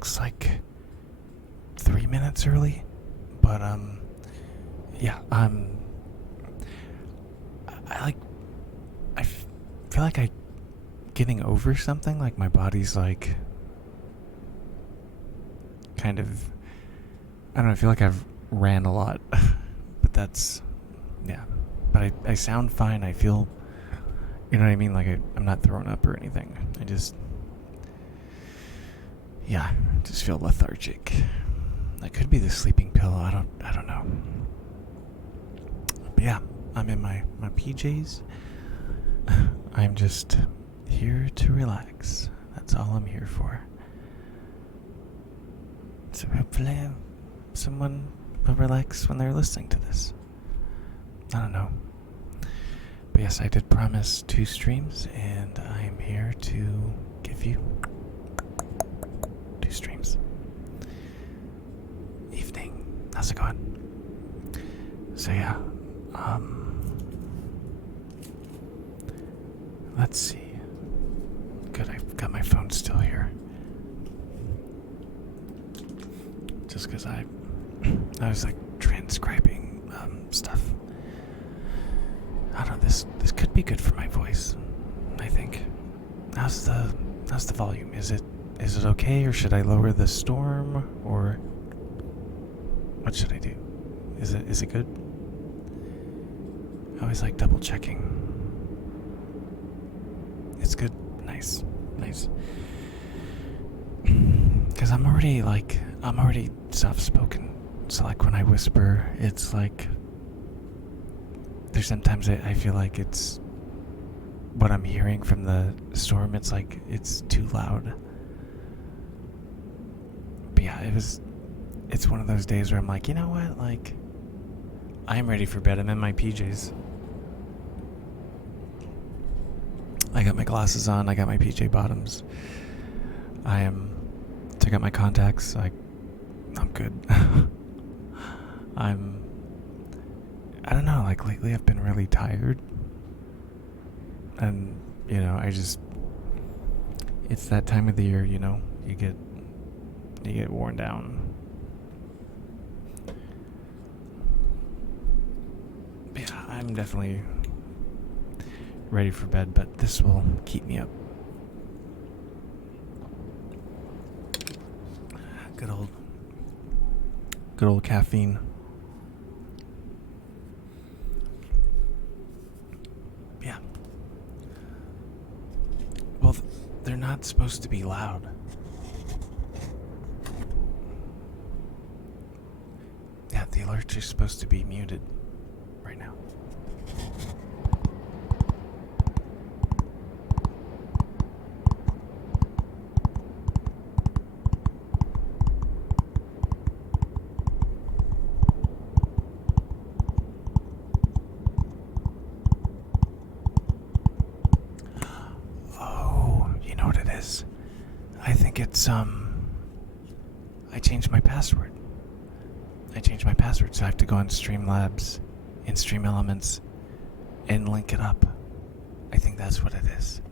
looks like 3 minutes early, but yeah, I like feel like I getting over something. Like my body's like kind of, I don't know. I feel like I've ran a lot, but that's yeah. But I sound fine. I feel, you know what I mean. Like I'm not throwing up or anything. I just just feel lethargic. That could be the sleeping pill. I don't know. But yeah, I'm in my PJs. I'm just here to relax. That's all I'm here for. So hopefully someone will relax when they're listening to this. I don't know. But yes, I did promise 2 streams, and I'm here to give you 2 streams. Evening. How's it going? So yeah, let's see. Good, I've got my phone still here. Just because I was like transcribing stuff. I don't know, this could be good for my voice, I think. How's the volume? Is it okay, or should I lower the storm, or what should I do? Is it good? I always like double checking. It's good. Nice. Because I'm already soft spoken. So like when I whisper, it's like there's sometimes I feel like it's what I'm hearing from the storm. It's like it's too loud. But yeah, it's one of those days where I'm like, you know what? Like, I'm ready for bed. I'm in my PJs. I got my glasses on. I got my PJ bottoms. Took out my contacts. I'm good. I don't know. Like lately, I've been really tired, and it's that time of the year. You get worn down. But yeah, I'm definitely ready for bed, but this will keep me up. Good old caffeine. Yeah. Well, they're not supposed to be loud. Yeah, the alerts are supposed to be muted right now. I think it's I changed my password. So I have to go on Streamlabs and Stream Elements and link it up. I think that's what it is.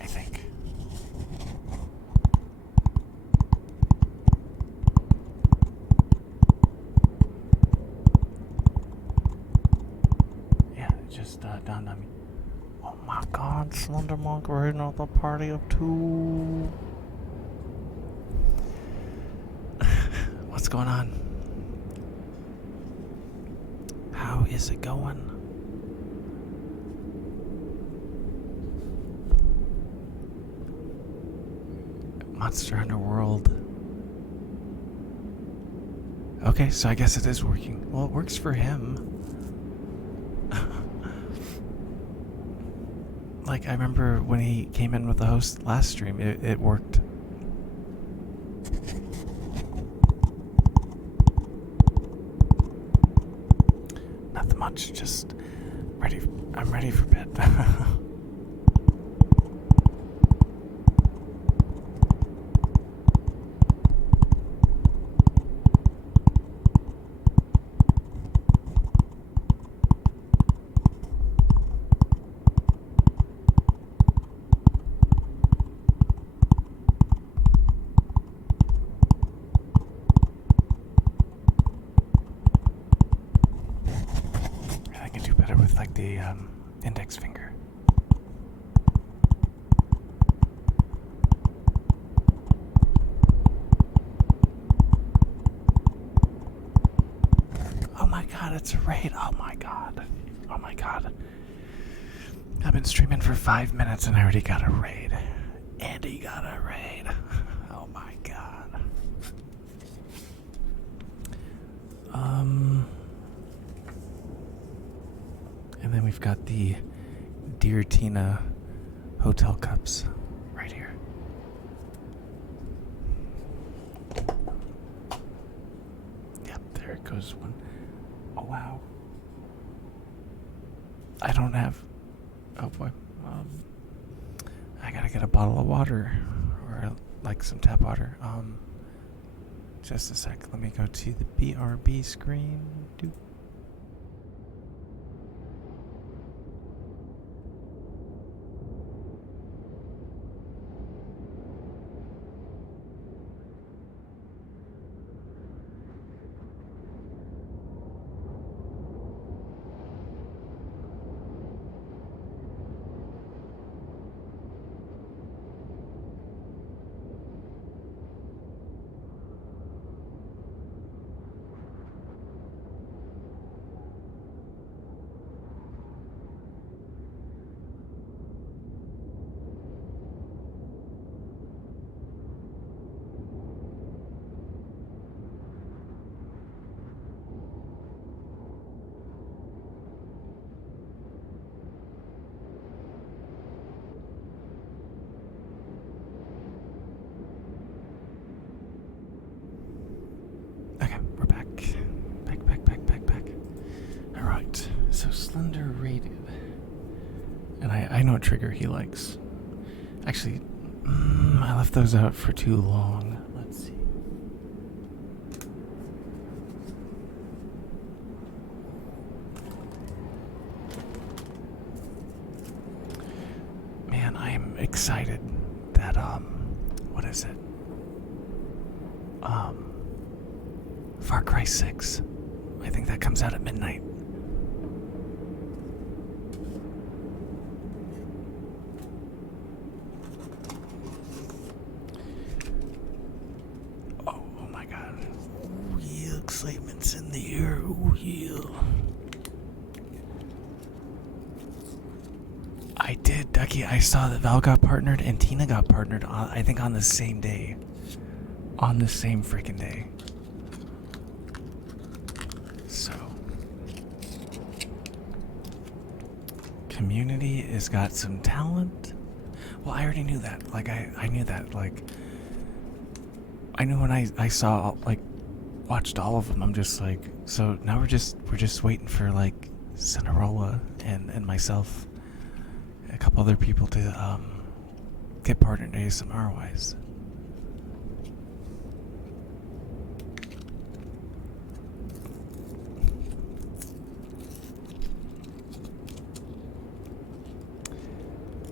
I think. Yeah, it just dawned on me. Oh my God, Slender Monk, we're hitting out the party of 2. What's going on? How is it going? Monster Hunter World. Okay, so I guess it is working. Well, it works for him. Like, I remember when he came in with the host last stream, it worked. Nothing much, just I'm ready for bed. like the index finger. Oh my god, it's a raid. Oh my god. Oh my god. I've been streaming for 5 minutes and I already got a raid. Andy got a raid. Oh my god. And then we've got the Dear Tina hotel cups right here. Yep, there it goes one. Oh wow. I don't have. Oh boy. I gotta get a bottle of water or like some tap water. Just a sec. Let me go to the BRB screen. Doop. Okay, we're back. Back. Alright, so Slender rated. And I know what trigger he likes. Actually, I left those out for too long. Let's see. Man, I'm excited that, what is it? Far Cry 6. I think that comes out at midnight. Oh my god. Ooh, yeah, excitement's in the air. Ooh, yeah. I did, Ducky. I saw that Val got partnered and Tina got partnered, I think on the same day. On the same freaking day. So. Community has got some talent. Well, I already knew that. Like, I knew that. Like, I knew when I saw, like, watched all of them. I'm just like, so now we're just waiting for, like, Cinerola and myself, a couple other people to, get partnered ASMR-wise.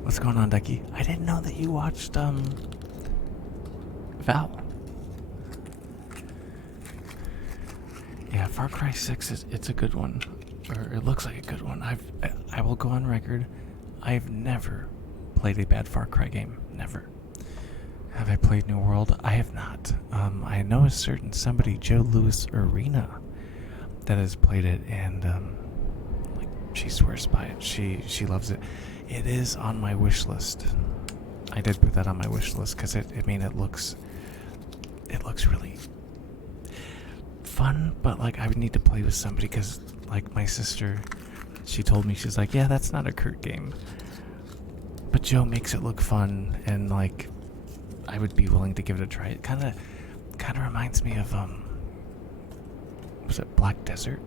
What's going on, Ducky? I didn't know that you watched, Val. Yeah, Far Cry 6 it's a good one. Or it looks like a good one. I will go on record. I've never played a bad Far Cry game. Never. Have I played New World? I have not. I know a certain somebody, Joe Louis Arena, that has played it, and like she swears by it. She loves it. It is on my wish list. I did put that on my wish list because it looks really fun, but like I would need to play with somebody because like my sister, she told me, she's like, yeah, that's not a Kurt game, but Joe makes it look fun, and like I would be willing to give it a try. It kind of reminds me of was it Black Desert?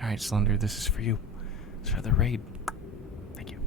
Alright, Slender, this is for you. It's for the raid. Thank you.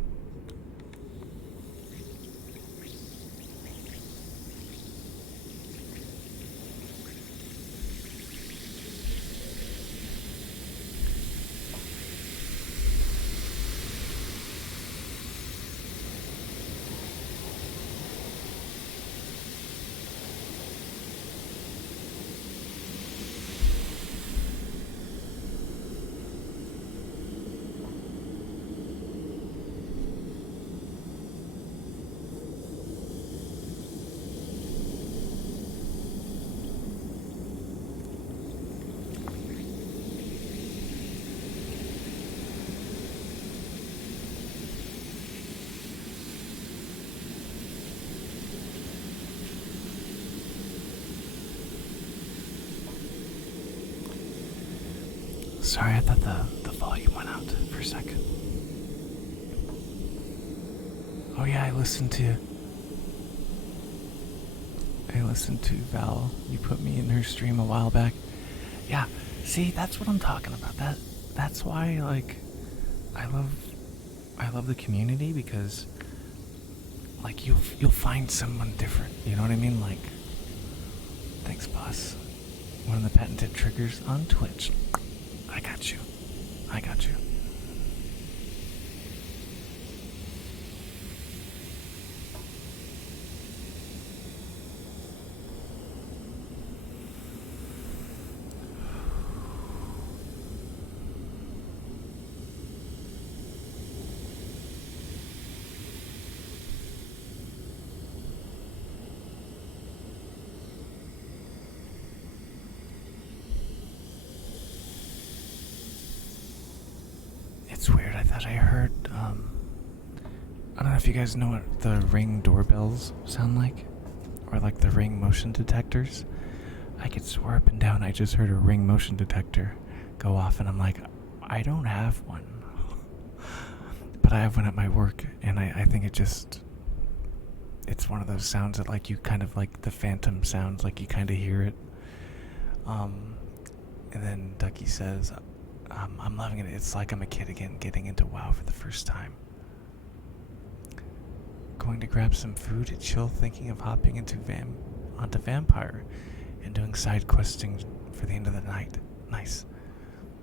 Sorry, I thought the volume went out for a second. Oh yeah, I listened to Val. You put me in her stream a while back. Yeah, see, that's what I'm talking about. That's why, like, I love the community, because like you'll find someone different. You know what I mean? Like, thanks, boss. One of the patented triggers on Twitch. I got you. It's weird. I thought I heard, I don't know if you guys know what the Ring doorbells sound like, or like the Ring motion detectors. I could swear up and down I just heard a Ring motion detector go off, and I'm like, I don't have one. But I have one at my work, and I think it's one of those sounds that, like, you kind of like the phantom sounds, like you kind of hear it. And then Ducky says, I'm loving it. It's like I'm a kid again, getting into WoW for the first time. Going to grab some food to chill, thinking of hopping onto Vampire and doing side questing for the end of the night. Nice.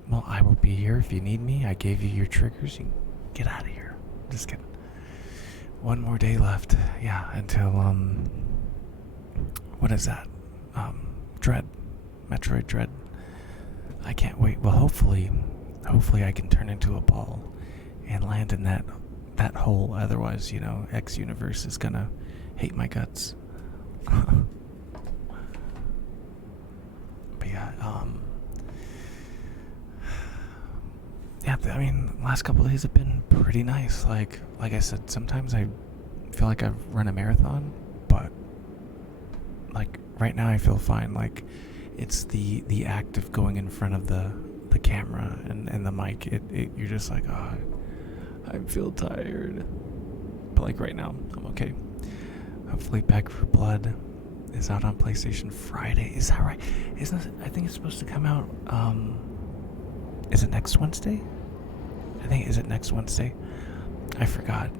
Well, I will be here if you need me. I gave you your triggers. You can get out of here. Just kidding. One more day left. Yeah, until, what is that? Dread. Metroid Dread. I can't wait. Well, hopefully I can turn into a ball and land in that hole. Otherwise, X Universe is gonna hate my guts. But yeah, I mean, last couple of days have been pretty nice. Like I said, sometimes I feel like I've run a marathon, but like right now I feel fine. Like, it's the act of going in front of the camera and the mic. You're just like, oh, I feel tired. But like right now, I'm okay. Hopefully Back for Blood is out on PlayStation Friday. Is that right? I think it's supposed to come out, is it next Wednesday? Is it next Wednesday? I forgot.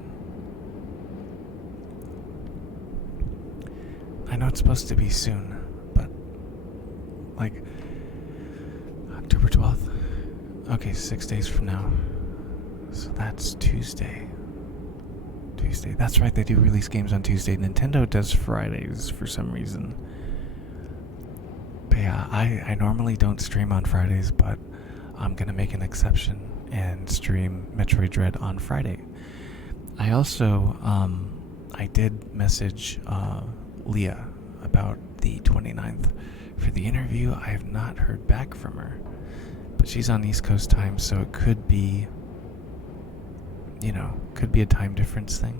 I know it's supposed to be soon, but like October 12th. Okay, 6 days from now. So that's Tuesday. That's right, they do release games on Tuesday. Nintendo does Fridays for some reason. But yeah, I normally don't stream on Fridays, but I'm gonna make an exception and stream Metroid Dread on Friday. I also, I did message Leah about the 29th for the interview. I have not heard back from her, but she's on East Coast time, so it could be, could be a time difference thing.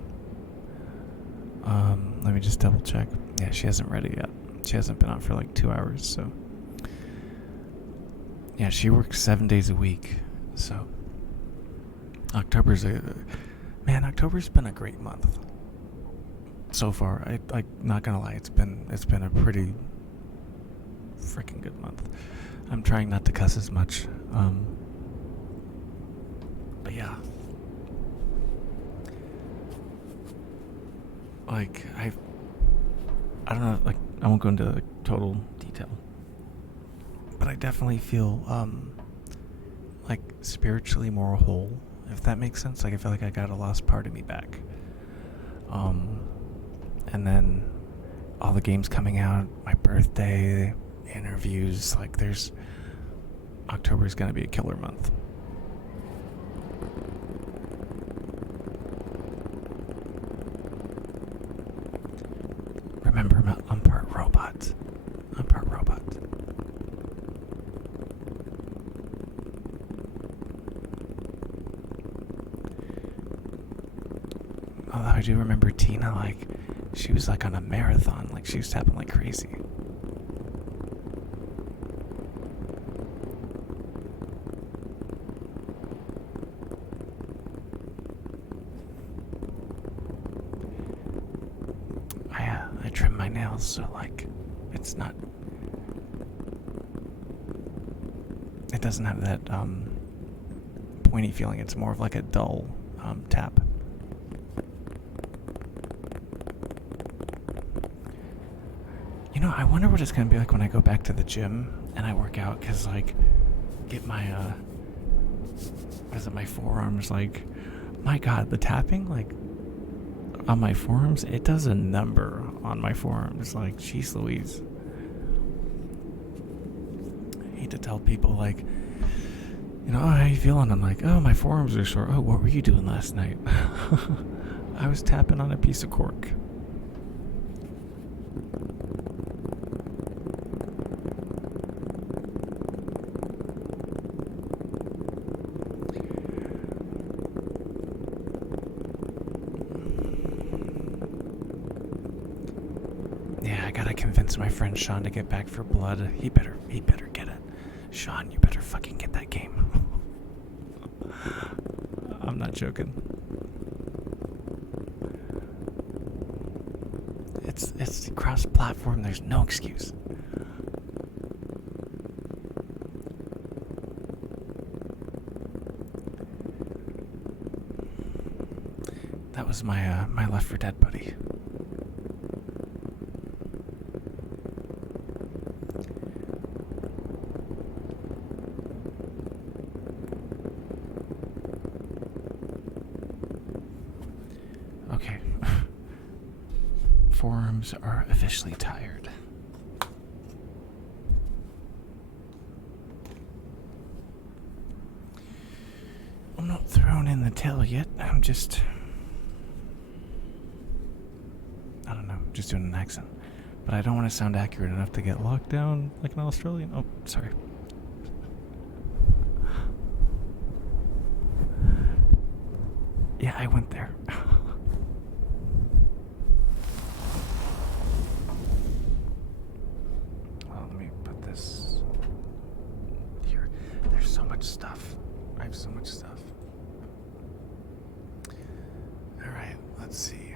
Let me just double check. Yeah, she hasn't read it yet. She hasn't been on for like 2 hours, so yeah, she works 7 days a week. So October's been a great month so far. I not gonna lie, it's been a pretty freaking good month. I'm trying not to cuss as much, but yeah, like I don't know, like, I won't go into like total detail, but I definitely feel like spiritually more whole, if that makes sense. Like, I feel like I got a lost part of me back. And then all the games coming out, my birthday, interviews, like October's gonna be a killer month. Remember, I'm part robot. Although I do remember Tina, like, she was like on a marathon, like she was tapping like crazy. my nails, so like it's not. It doesn't have that pointy feeling. It's more of like a dull tap. You know, I wonder what it's gonna be like when I go back to the gym and I work out, cause like get my what is it, my forearms, like, my god, the tapping like on my forearms, it does a number on my forearms, like, jeez Louise. I hate to tell people, like, you know, oh, how you feeling? I'm like, oh, my forearms are sore. Oh, what were you doing last night? I was tapping on a piece of cork. Yeah, I gotta convince my friend Sean to get back for blood. He better get it. Sean, you better fucking get that game. I'm not joking. It's cross-platform. There's no excuse. That was my my Left 4 Dead buddy. Okay. Forearms are officially tired. I'm not thrown in the tail yet. I'm just, I don't know, just doing an accent. But I don't want to sound accurate enough to get locked down like an Australian. Oh, sorry. Yeah, I went there. Well, let me put this here. There's so much stuff. I have so much stuff. Alright, let's see.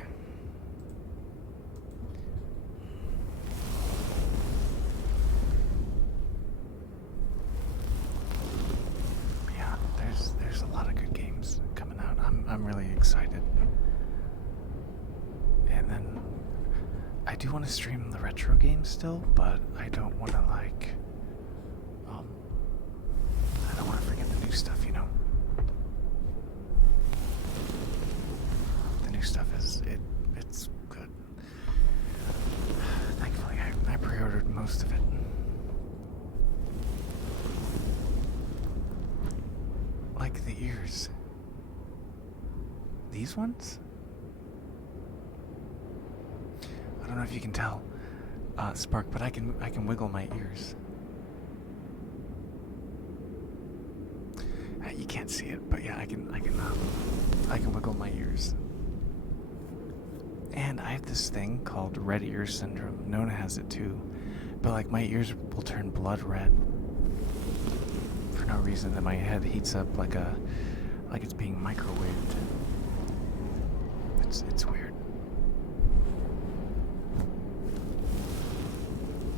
Yeah, there's a lot of good games coming out. I'm really excited. And then I do want to stream the retro games still, but I don't want to like I don't want to forget the new stuff, you know. The new stuff it's good. Thankfully I pre-ordered most of it. Like the ears. These ones? I don't know if you can tell, Spark, but I can wiggle my ears. You can't see it, but yeah, I can wiggle my ears. And I have this thing called red ear syndrome. Nona has it too, but like my ears will turn blood red for no reason. Then my head heats up like it's being microwaved. It's weird.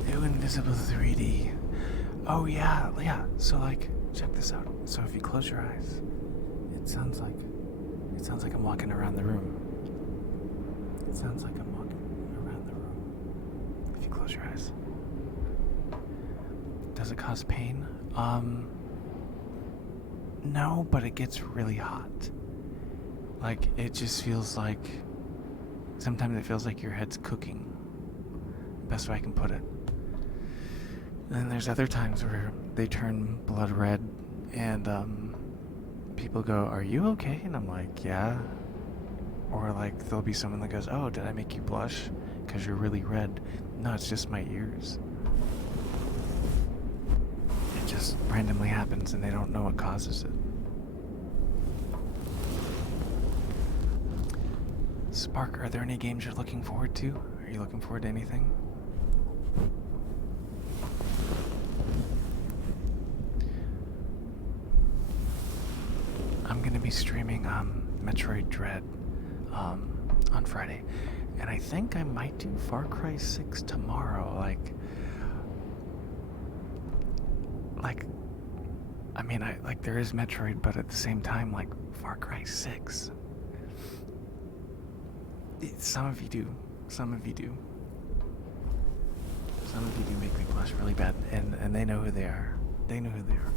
Ew, Invisible 3D. Oh yeah. So like, check this out. So if you close your eyes, it sounds like I'm walking around the room. It sounds like I'm walking around the room. If you close your eyes. Does it cause pain? No, but it gets really hot. Like, it just feels like, sometimes it feels like your head's cooking. Best way I can put it. And then there's other times where they turn blood red and people go, "Are you okay?" And I'm like, "Yeah." Or like there'll be someone that goes, "Oh, did I make you blush? Because you're really red." No, it's just my ears. It just randomly happens and they don't know what causes it. Spark, are there any games you're looking forward to? Are you looking forward to anything? I'm gonna be streaming Metroid Dread on Friday. And I think I might do Far Cry 6 tomorrow. Like, I mean, there is Metroid, but at the same time, like, Far Cry 6. Some of you do. Some of you do. Some of you do make me blush really bad, and they know who they are. They know who they are.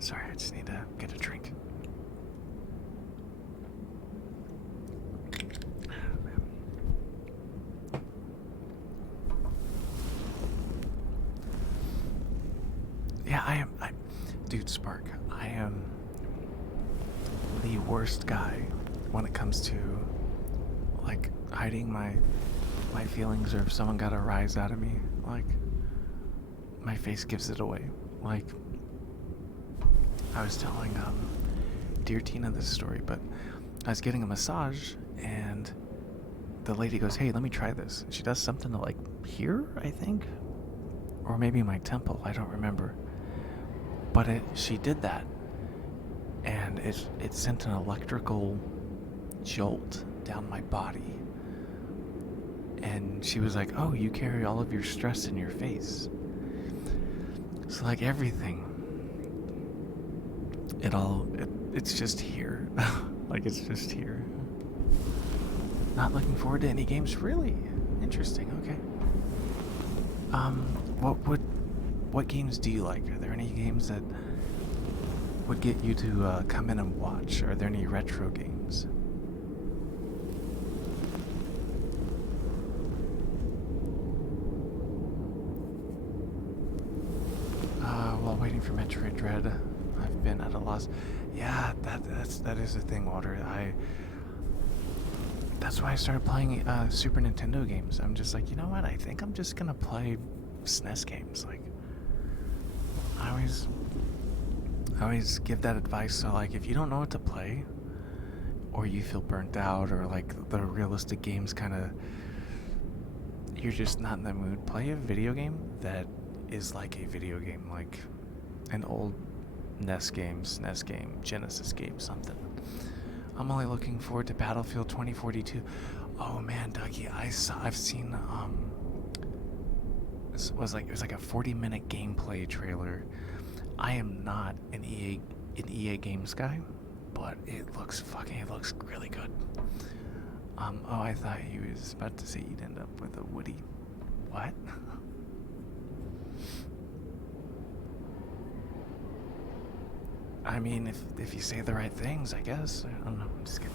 Sorry, I just need to get a drink. Yeah, dude, Spark, I am the worst guy when it comes to, like, hiding my feelings, or if someone got a rise out of me, like, my face gives it away. Like, I was telling dear Tina this story, but I was getting a massage, and the lady goes, "Hey, let me try this." She does something to, like, here, I think, or maybe my temple, I don't remember. But she did that, and it sent an electrical jolt down my body. And she was like, "Oh, you carry all of your stress in your face." So, like, everything, it's just here. Like, it's just here. Not looking forward to any games, really? Interesting, okay. What games do you like? Are there any games that would get you to come in and watch? Are there any retro games? While waiting for Metroid Dread, I've been at a loss. Yeah, that is a thing, Walter. That's why I started playing Super Nintendo games. I'm just like, you know what? I think I'm just gonna play SNES games. Like, I always give that advice. So, like, if you don't know what to play, or you feel burnt out, or like the realistic games kind of, you're just not in the mood, play a video game that is like a video game, like an old NES game, SNES game, Genesis game, something. I'm only looking forward to Battlefield 2042. Oh man, Dougie, I've seen it was like a 40-minute gameplay trailer. I am not an EA Games guy, but it looks really good. Oh, I thought he was about to say you'd end up with a Woody. What? I mean, if you say the right things, I guess. I don't know. I'm just kidding.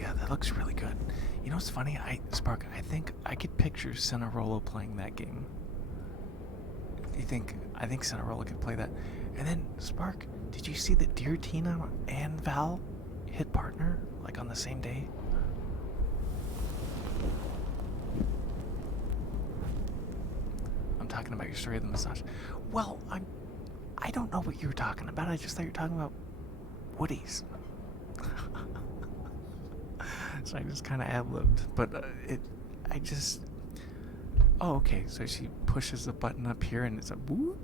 Yeah, that looks really good. You know what's funny? Spark, I think I could picture Cinnarolo playing that game. I think Cinnarolo could play that. And then, Spark, did you see that Dear Tina and Val hit partner, like, on the same day? I'm talking about your story of the massage. Well, I don't know what you were talking about. I just thought you were talking about Woodies. So I just kind of ad-libbed. But oh, okay, so she pushes the button up here and it's a whoop.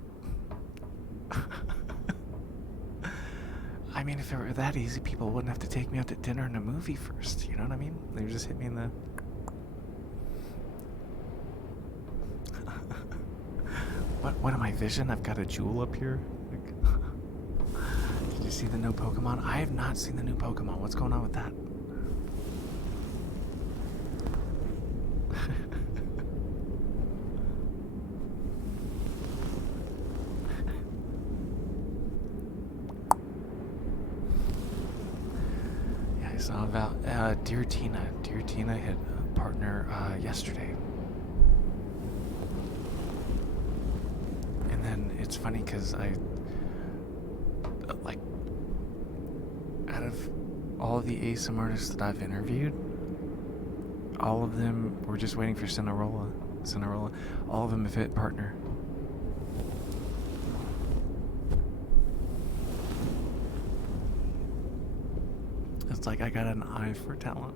I mean, if it were that easy, people wouldn't have to take me out to dinner and a movie first. You know what I mean? They would just hit me in the... What am I, Vision? I've got a jewel up here. Did you see the new Pokemon? I have not seen the new Pokemon. What's going on with that? Yeah, I saw about Dear Tina. Dear Tina hit a partner yesterday. And then it's funny because I, like, out of all of the ASM artists that I've interviewed, all of them were just waiting for Cinerola. All of them have hit partner. It's like I got an eye for talent.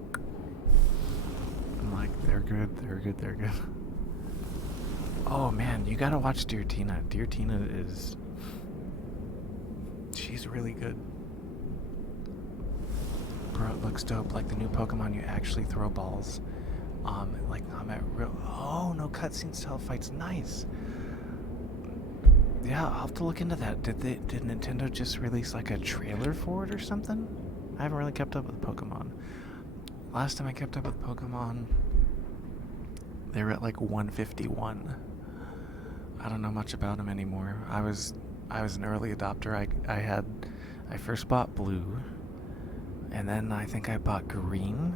I'm like, they're good. Oh man, you gotta watch Dear Tina. Dear Tina she's really good. Bro, it looks dope. Like the new Pokemon, you actually throw balls. Like I'm at real. Oh no, cutscene style fights, nice. Yeah, I'll have to look into that. Did Nintendo just release like a trailer for it or something? I haven't really kept up with Pokemon. Last time I kept up with Pokemon, they were at like 151. I don't know much about them anymore. I was an early adopter. I first bought blue, and then I think I bought green.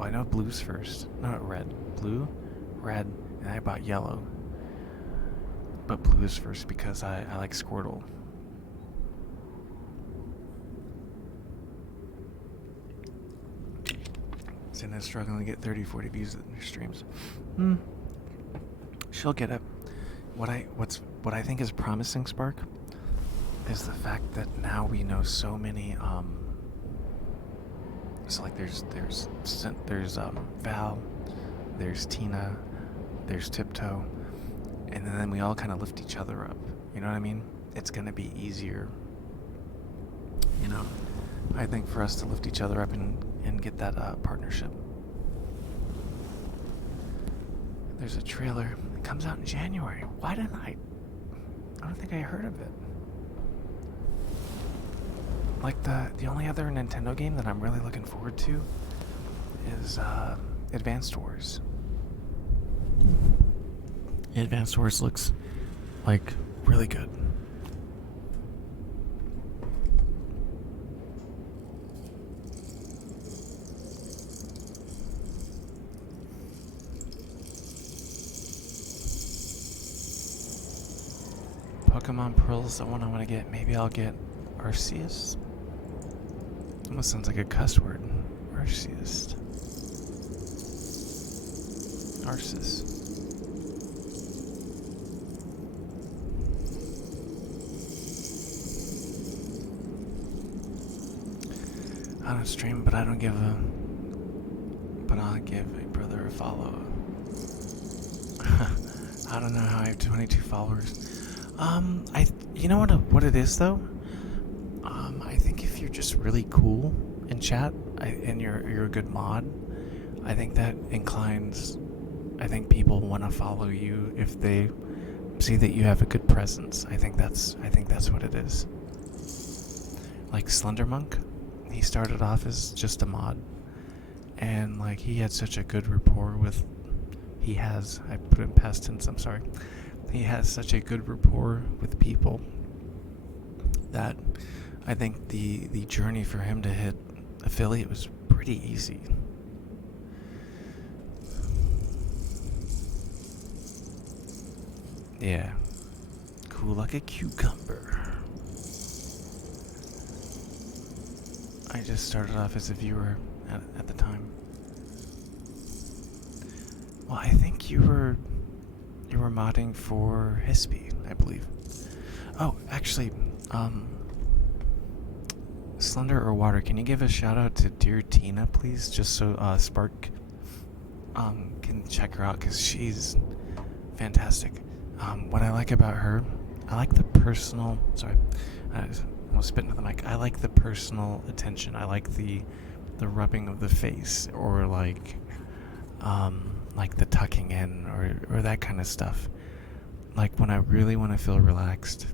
I know blue's first. No, red. Blue, red, and I bought yellow. But blue is first because I like Squirtle. Cinna's struggling to get 30-40 views in her streams. She'll get it. What I think is promising, Spark, is the fact that now we know so many. So like there's Val, there's Tina, there's Tiptoe, and then we all kind of lift each other up. You know what I mean? It's gonna be easier. You know, I think for us to lift each other up and get that partnership. There's a trailer. It comes out in January. Why didn't I don't think I heard of it. Like the only other Nintendo game that I'm really looking forward to is Advanced Wars. Advanced Wars looks like really good. Pokemon Pearl's the one I want to get. Maybe I'll get Arceus. Almost sounds like a cuss word. Arceus. Arceus. I don't stream, but I'll give a brother a follow. I don't know how I have 22 followers. You know what it is though? I think if you're just really cool in chat, and you're a good mod, I think that inclines. I think people want to follow you if they see that you have a good presence. I think that's what it is. Like Slendermonk, he started off as just a mod, and like he had such a good rapport with. I put it in past tense. I'm sorry. He has such a good rapport with people that I think the journey for him to hit affiliate was pretty easy. Yeah. Cool like a cucumber. I just started off as a viewer at the time. Well, I think you were modding for Hispy, I believe. Oh, actually, Slender or Water, can you give a shout out to Dear Tina, please? Just so Spark can check her out, because she's fantastic. What I like about her, I like the personal. Sorry, I almost spit into the mic. I like the personal attention. I like the rubbing of the face, or like the tucking in, or that kind of stuff. Like when I really want to feel relaxed,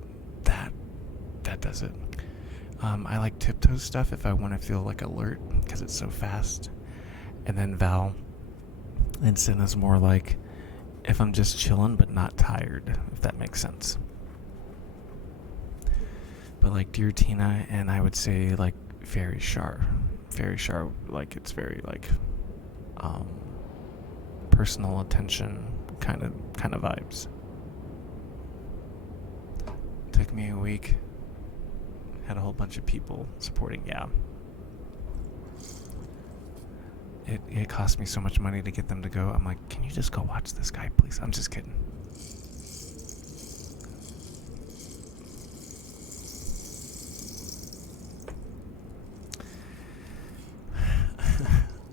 that does it. I like Tiptoe stuff if I want to feel like alert, because it's so fast. And then Val and Cinna's more like if I'm just chilling but not tired, if that makes sense. But like Dear Tina, and I would say like Fairy Char, like it's very like personal attention kind of vibes. Took me a week. had a whole bunch of people supporting. Yeah. It cost me so much money to get them to go. I'm like, can you just go watch this guy, please? I'm just kidding.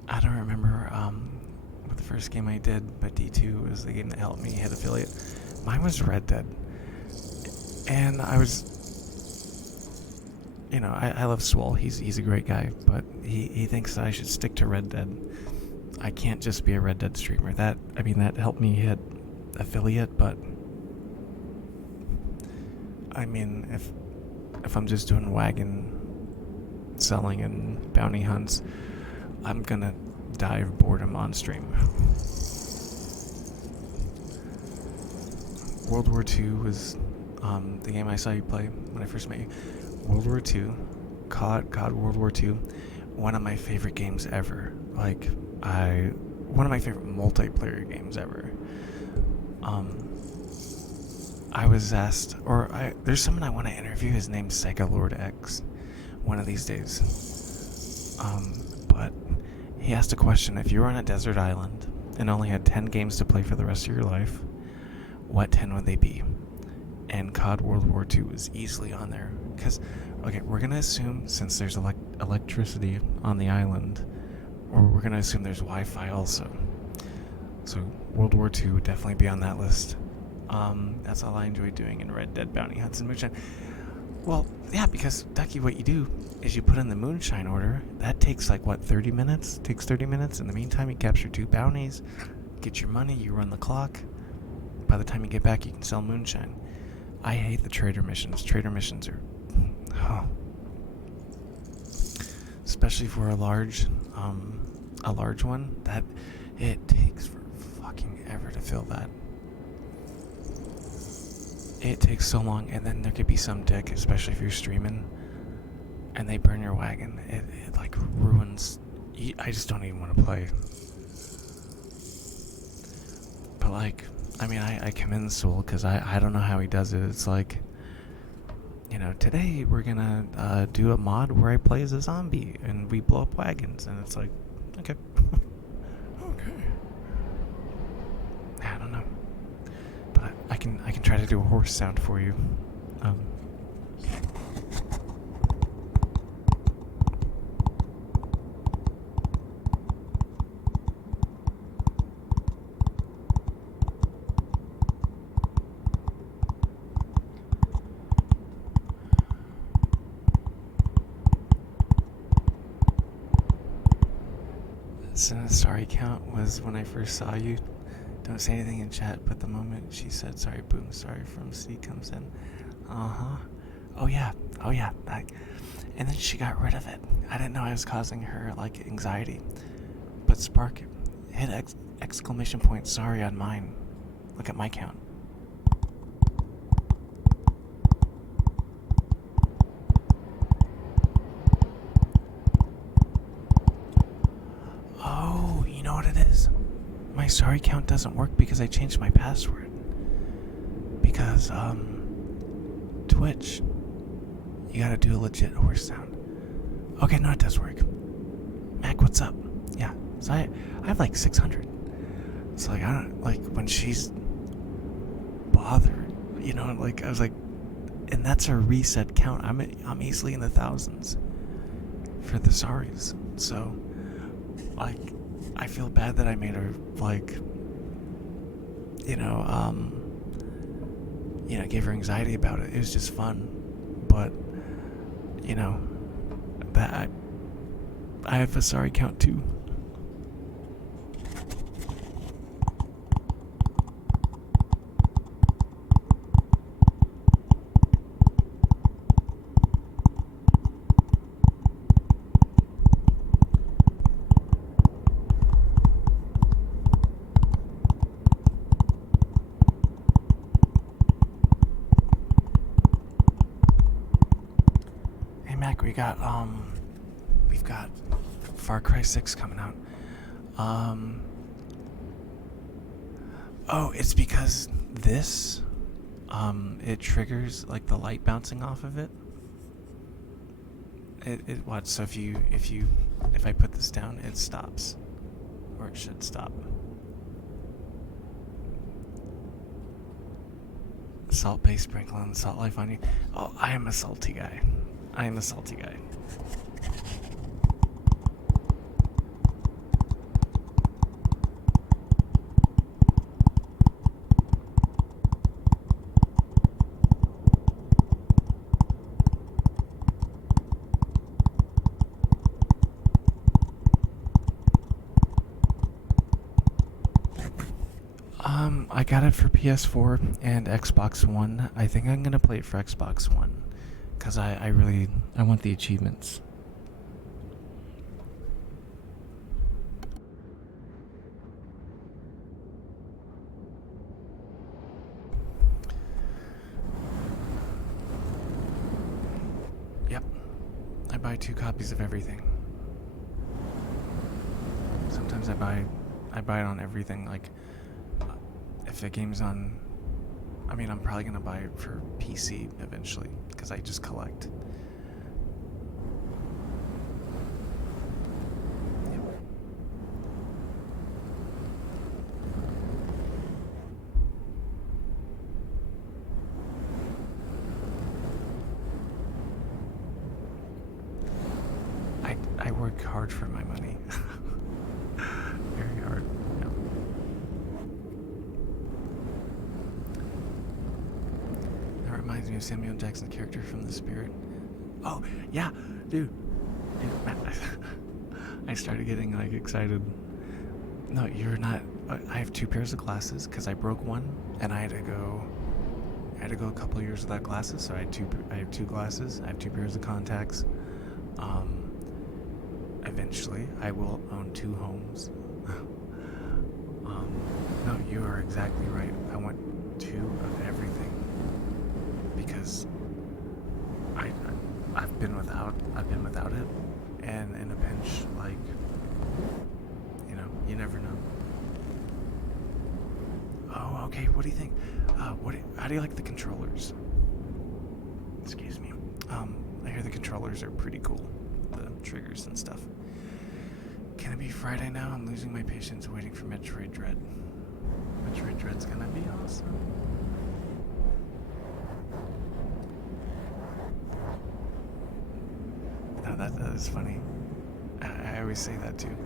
I don't remember what the first game I did, but D2 was the game that helped me hit affiliate. Mine was Red Dead. And I was, I love Swole. He's a great guy, but he thinks that I should stick to Red Dead. I can't just be a Red Dead streamer. That helped me hit affiliate, but I mean, if I'm just doing wagon selling and bounty hunts, I'm gonna die of boredom on stream. World War II was the game I saw you play when I first met you. World War II, COD World War II, one of my favorite games ever. One of my favorite multiplayer games ever. I was asked, there's someone I want to interview. His name's Sega Lord X, one of these days. But he asked a question: if you were on a desert island and only had 10 games to play for the rest of your life, what 10 would they be? And COD World War II was easily on there. Because, okay, we're going to assume, since there's electricity on the island, or we're going to assume there's Wi-Fi also. So World War II would definitely be on that list. That's all I enjoy doing in Red Dead Bounty Hunts and Moonshine. Well, yeah, because, Ducky, what you do is you put in the Moonshine order. That takes, 30 minutes? Takes 30 minutes. In the meantime, you capture 2 bounties, get your money, you run the clock. By the time you get back, you can sell Moonshine. I hate the trader missions. Trader missions are... especially for a large one, that it takes for fucking ever to fill that. It takes so long, and then there could be some dick, especially if you're streaming, and they burn your wagon. It ruins... I just don't even want to play. But I commend Soul, because I don't know how he does it. It's today we're gonna do a mod where I play as a zombie and we blow up wagons, and it's like, okay. Okay. I don't know, but I can try to do a horse sound for you. Sorry count was when I first saw you. Don't say anything in chat, but the moment she said sorry, boom, sorry from C comes in. Oh yeah. And then she got rid of it. I didn't know I was causing her anxiety. But Spark hit exclamation point sorry on mine. Look at my count. Oh, you know what it is? My sorry count doesn't work because I changed my password. Because, Twitch, you gotta do a legit horse sound. Okay, no, it does work. Mac, what's up? Yeah, so I have 600. It's I don't, when she's bothered, I was and that's a reset count. I'm easily in the thousands for the sorries. So, I feel bad that I made her, gave her anxiety about it. It was just fun. But, that I have a sorry count too. We've got Far Cry 6 coming out. It's because this, it triggers the light bouncing off of it. It watch. So if I put this down, it stops, or it should stop. Salt Bay sprinkle and salt life on you. Oh, I am a salty guy. I am a salty guy. I got it for PS4 and Xbox One. I think I'm gonna play it for Xbox One, cause I really want the achievements. Yep, I buy 2 copies of everything. Sometimes I buy it on everything. Like, if a game's on, I mean, I'm probably gonna buy it for PC eventually because I just collect. Yep. I work hard for my money. Very hard. Yep. That reminds me of Samuel Jackson's character from The Spirit. Oh yeah, dude. I started getting like excited. No, you're not. I have 2 pairs of glasses because I broke one, and I had to go. A couple years without glasses, so I have 2 glasses. I have 2 pairs of contacts. Eventually, I will own 2 homes. No, you are exactly right. I want 2 of everything because I've been without it, and in a pinch, like, you never know. Oh, okay. What do you think? How do you like the controllers? Excuse me. I hear the controllers are pretty cool. The triggers and stuff. Can it be Friday now? I'm losing my patience waiting for Metroid Dread. Metroid Dread's gonna be awesome. No, that is funny. I always say that too.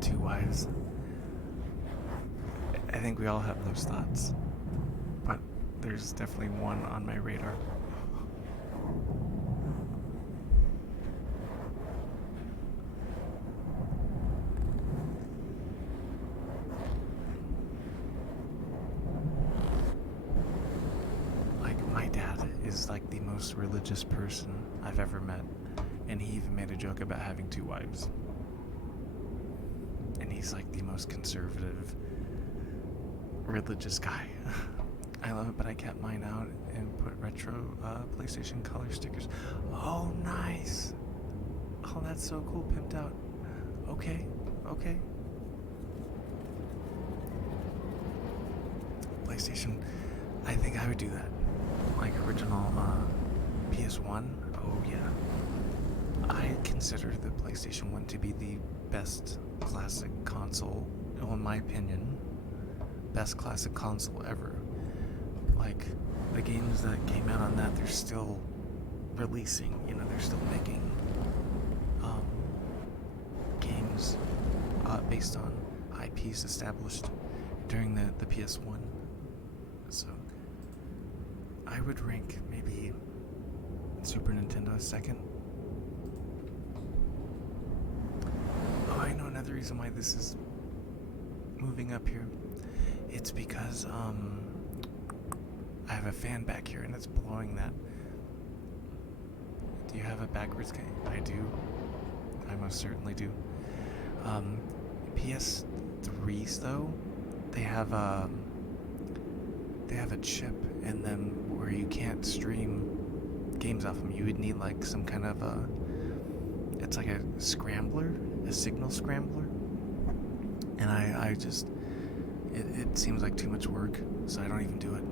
2 wives. I think we all have those thoughts. But there's definitely one on my radar. My dad is like the most religious person I've ever met, and he even made a joke about having 2 wives. And he's like the most conservative, religious guy. I love it, but I kept mine out and put retro PlayStation color stickers. Oh, nice. Oh, that's so cool, pimped out. Okay. PlayStation, I think I would do that. Like original PS1. Oh yeah. I consider the PlayStation 1 to be the best classic console, well, in my opinion, best classic console ever. Like, the games that came out on that, they're still releasing, they're still making games based on IPs established during the PS1. So, I would rank maybe Super Nintendo second. Oh, I know another reason why this is moving up here. It's because I have a fan back here and it's blowing that. Do you have a backwards game? I do. I most certainly do. PS3s though, they have a chip in them where you can't stream games off them. You would need like some kind of it's like a scrambler, a signal scrambler. And I just, it seems like too much work, so I don't even do it.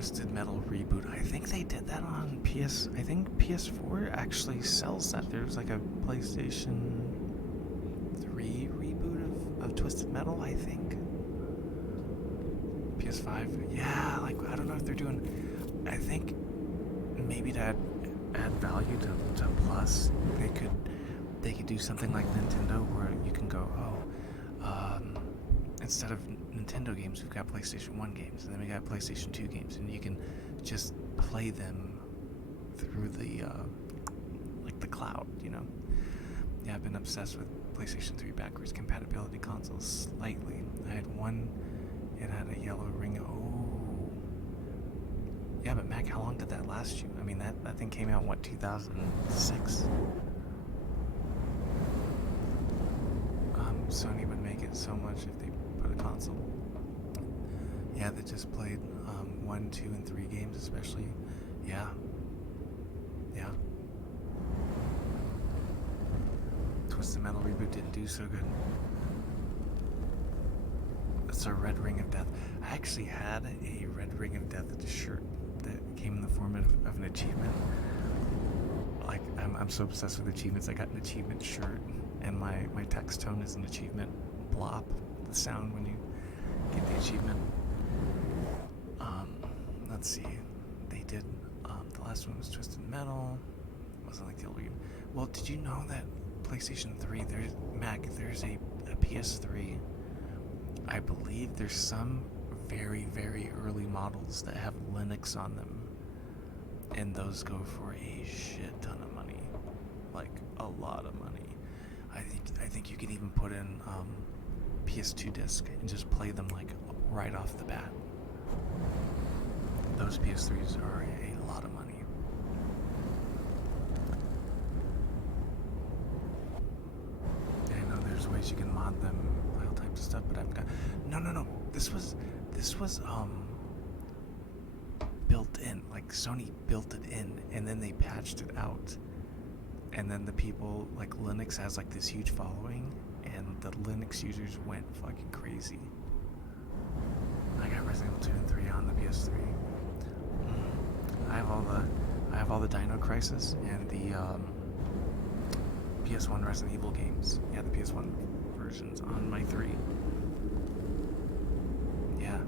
Twisted Metal reboot. I think they did that on PS. I think PS4 actually sells that. There's like a PlayStation 3 reboot of Twisted Metal, I think. PS5. Yeah, like I don't know if they're doing. I think maybe to add value to Plus, they could do something like Nintendo where you can go, instead of Nintendo games, we've got PlayStation 1 games, and then we got PlayStation 2 games, and you can just play them through the the cloud, you know. Yeah, I've been obsessed with PlayStation 3 backwards compatibility consoles slightly. I had one, it had a yellow ring. Oh. Yeah, but Mac, how long did that last you? I mean, that thing came out, what, 2006? Sony would make it so much if they put a console. Yeah, that just played 1, 2, and 3 games especially. Yeah. Twisted Metal reboot didn't do so good. It's a Red Ring of Death. I actually had a Red Ring of Death shirt that came in the form of an achievement. Like, I'm so obsessed with achievements. I got an achievement shirt, and my text tone is an achievement blop, the sound when you get the achievement. Let's see. They did, the last one was Twisted Metal. It wasn't like the old game. Well, did you know that PlayStation 3, there's a PS3, I believe there's some very, very early models that have Linux on them, and those go for a shit ton of money, like a lot of money. I think you can even put in PS2 disc and just play them like right off the bat. Those PS3s are a lot of money. I know there's ways you can mod them, all types of stuff, but I've got no. This was built in. Like Sony built it in, and then they patched it out. And then the people, like Linux has like this huge following, and the Linux users went fucking crazy. I got Resident Evil 2 and 3 on the PS3. I have all the Dino Crisis and the PS1 Resident Evil games. Yeah, the PS1 versions on my 3. Yeah.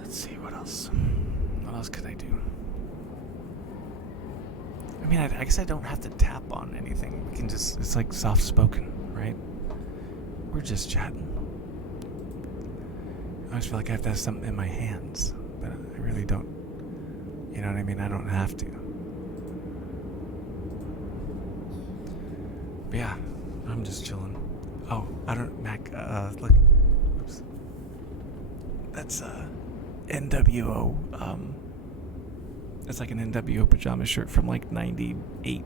Let's see, what else? What else could I do? I mean, I guess I don't have to tap on anything. We can just, it's like soft spoken, right? We're just chatting. I always feel like I have to have something in my hands, but I really don't. You know what I mean? I don't have to. But yeah, I'm just chilling. Oh, Mac, look. Oops. That's, NWO, it's like an NWO pajama shirt from like 98.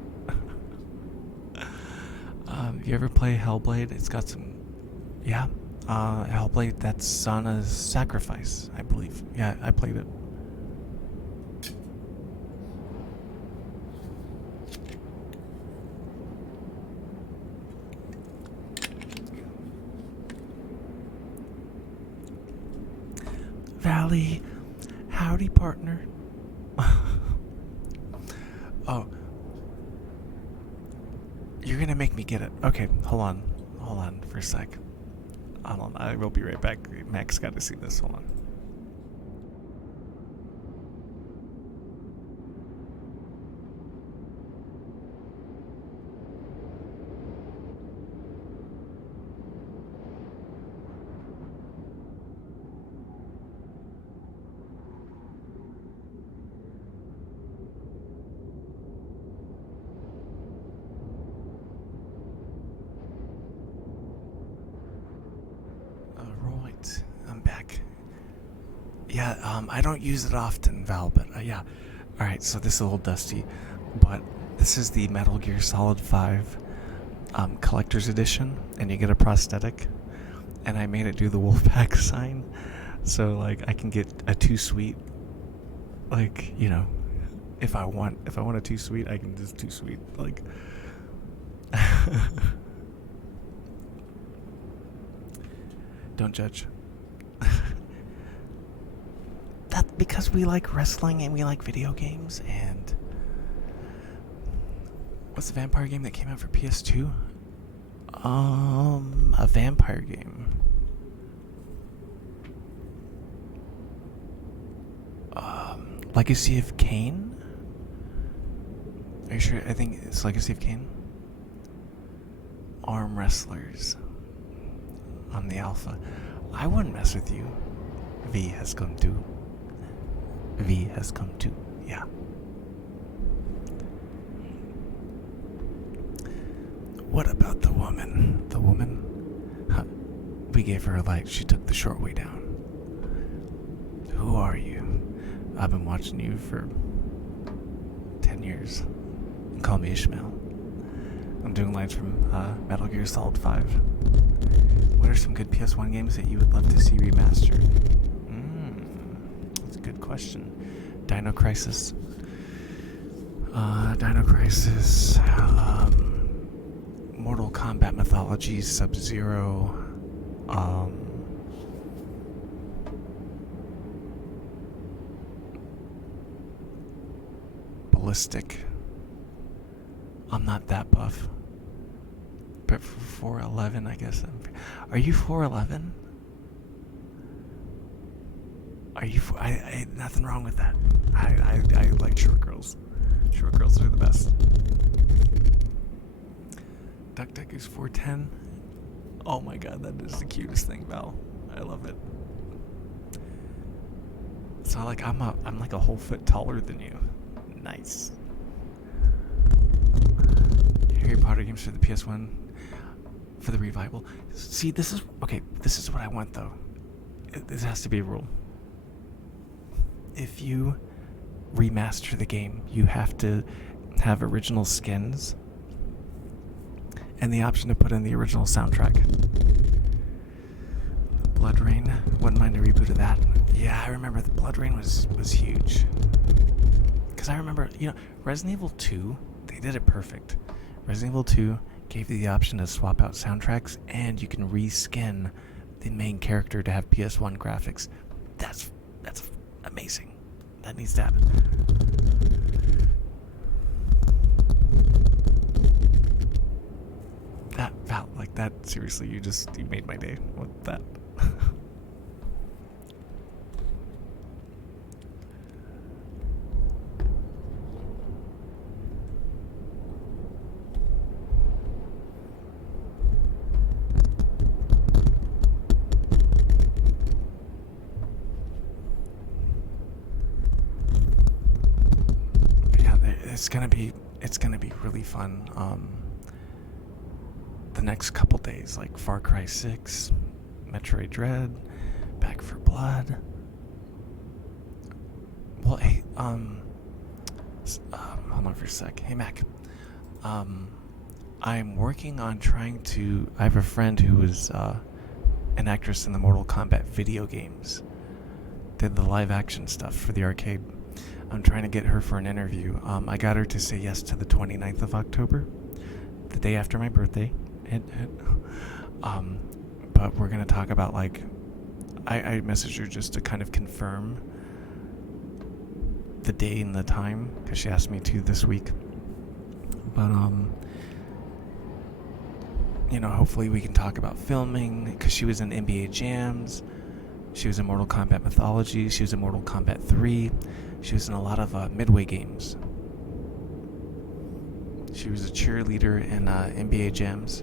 You ever play Hellblade? It's got some, yeah. Hellblade, that's Sana's Sacrifice, I believe. Yeah, I played it. Valley, howdy, partner. Oh, you're gonna make me get it. Okay, hold on for a sec. Hold on, I will be right back. Mac's got to see this. Hold on. I'm back. Yeah, I don't use it often, Val, but yeah. Alright, so this is a little dusty, but this is the Metal Gear Solid 5 Collector's Edition, and you get a prosthetic, and I made it do the Wolfpack sign, so, like, I can get a 2 sweet, like, you know, if I want a too sweet, I can just too sweet. Like, don't judge. That's because we like wrestling and we like video games. And what's the vampire game that came out for PS2? A vampire game. Legacy of Kain? Are you sure? I think it's Legacy of Kain. Arm wrestlers on the alpha. I wouldn't mess with you. V has come to. Yeah. What about the woman? The woman? Huh. We gave her a light. She took the short way down. Who are you? I've been watching you for 10 years. Call me Ishmael. I'm doing lines from Metal Gear Solid 5. What are some good PS1 games that you would love to see remastered? That's a good question. Dino Crisis. Mortal Kombat Mythologies, Sub-Zero. Ballistic. I'm not that buff. But for 411, I guess. Are you 411? Are you? Nothing wrong with that. I like short girls. Short girls are the best. Duck Duck is 410. Oh my god, that is the cutest thing, Val. I love it. It's not like I'm like a whole foot taller than you. Nice. Harry Potter games for the PS1 for the revival. See, this is what I want though. This has to be a rule. If you remaster the game, you have to have original skins and the option to put in the original soundtrack. Blood Rain, wouldn't mind a reboot of that. Yeah, I remember the Blood Rain was huge. Because I remember, Resident Evil 2, they did it perfect. Resident Evil 2 gave you the option to swap out soundtracks, and you can reskin the main character to have PS1 graphics. That's amazing. That needs to happen. That seriously, you made my day with that. It's gonna be really fun. The next couple days, like Far Cry 6, Metroid Dread, Back 4 Blood. Well, hey, hold on for a sec. Hey, Mac. I'm working on trying to. I have a friend who was an actress in the Mortal Kombat video games. Did the live action stuff for the arcade. I'm trying to get her for an interview. I got her to say yes to the 29th of October, the day after my birthday. But we're going to talk about, I messaged her just to kind of confirm the day and the time, because she asked me to this week. But, hopefully we can talk about filming, because she was in NBA Jams. She was in Mortal Kombat Mythology. She was in Mortal Kombat 3. She was in a lot of Midway games. She was a cheerleader in NBA Jams.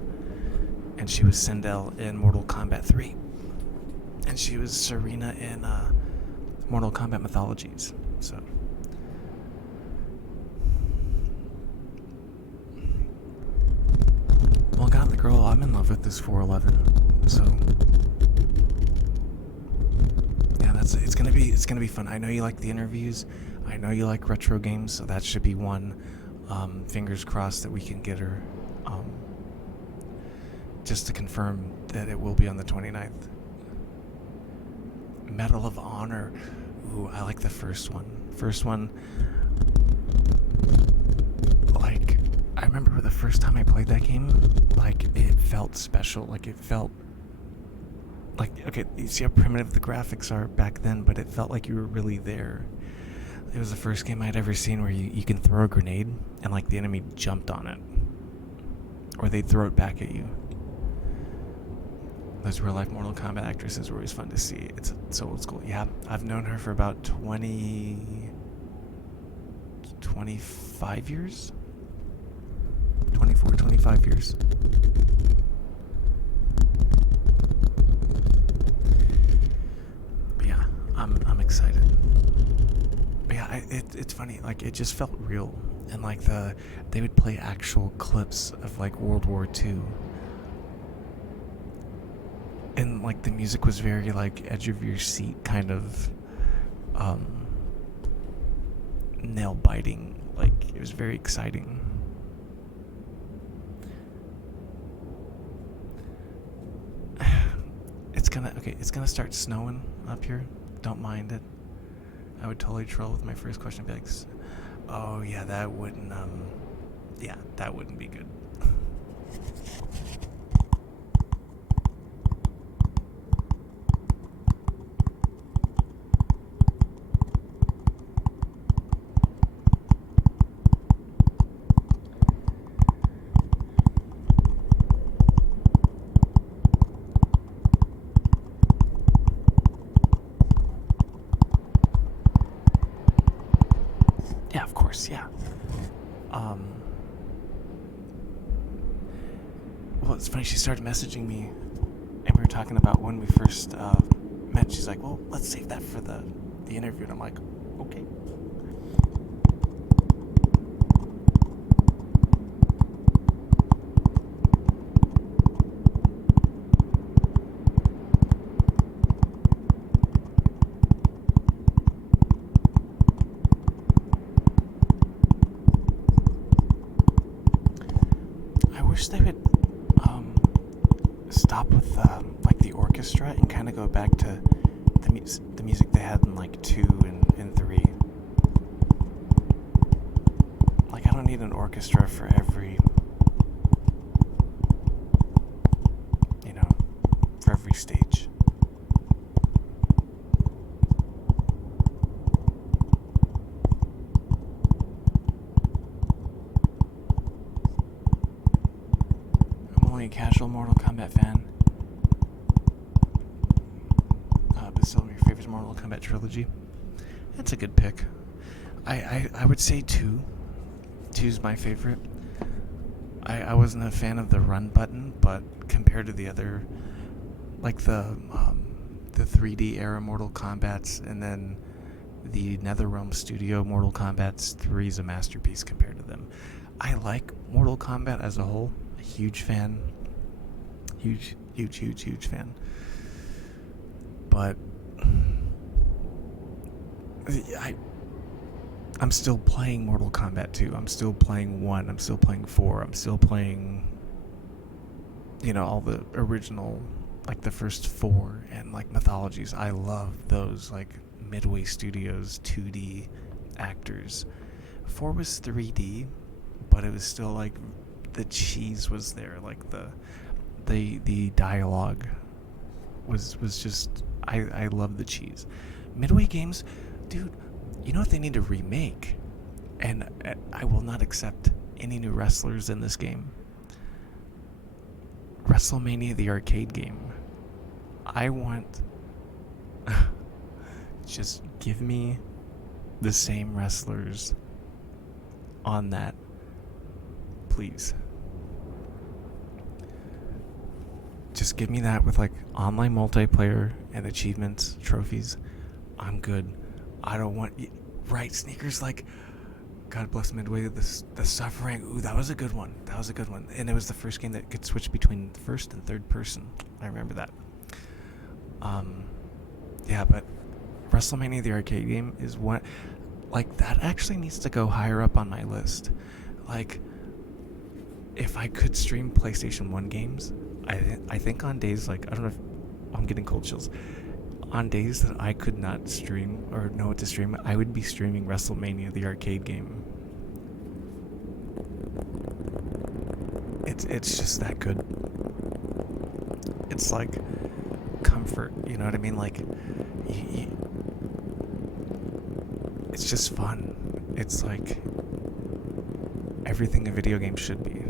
And she was Sindel in Mortal Kombat 3. And she was Serena in Mortal Kombat Mythologies. So. Well, God, the girl I'm in love with is 411. So. Yeah, it's gonna be fun. I know you like the interviews. I know you like retro games, so that should be one. Fingers crossed that we can get her. Just to confirm that it will be on the 29th. Medal of Honor. Ooh, I like the first one. First one, like, I remember the first time I played that game, like, it felt special. Like, it felt like, okay, you see how primitive the graphics are back then, but it felt like you were really there. It was the first game I'd ever seen where you can throw a grenade and, like, the enemy jumped on it. Or they'd throw it back at you. Those real-life Mortal Kombat actresses were always fun to see. It's so old school. Yeah, I've known her for about 25 years? 24, 25 years. But yeah, I'm excited. But yeah, it's funny. Like, it just felt real. And, like, they would play actual clips of, like, World War II. And, like, the music was very, like, edge of your seat kind of nail biting. Like, it was very exciting. It's gonna start snowing up here. Don't mind it. I would totally troll with my first question, be like, oh yeah, that wouldn't be good. Yeah, of course, yeah. Well, it's funny, she started messaging me, and we were talking about when we first met. She's like, well, let's save that for the interview. And I'm like, okay. I wish they would stop with like the orchestra and kind of go back to the music they had in like 2 and 3. Like, I don't need an orchestra for every, for every stage. I'm only a casual Mortal Kombat fan. But still, your favorite Mortal Kombat trilogy? That's a good pick. I would say 2. 2's my favorite. I wasn't a fan of the run button, but compared to the other, like the 3D era Mortal Kombats, and then the NetherRealm Studio Mortal Kombat's 3 is a masterpiece compared to them. I like Mortal Kombat as a whole. A huge fan. Huge fan. But I'm still playing Mortal Kombat 2. I'm still playing 1. I'm still playing 4. I'm still playing, all the original, like the first 4 and like mythologies. I love those, like Midway Studios 2D actors. 4 was 3D, but it was still like the cheese was there. Like the dialogue was just, I love the cheese. Midway Games, dude, you know what they need to remake? And I will not accept any new wrestlers in this game. WrestleMania, the arcade game. I want... just give me the same wrestlers on that, please. Just give me that with like online multiplayer and achievements, trophies. I'm good. I don't want... Right, Sneakers, like... God bless Midway, the Suffering. Ooh, that was a good one. And it was the first game that could switch between first and third person. I remember that. Yeah, but WrestleMania, the arcade game, is what... Like, that actually needs to go higher up on my list. Like, if I could stream PlayStation 1 games, I think on days, like, I don't know if... I'm getting cold chills. On days that I could not stream or know what to stream, I would be streaming WrestleMania, the arcade game. it's just that good. It's like comfort, you know what I mean? Like, it's just fun. It's like everything a video game should be.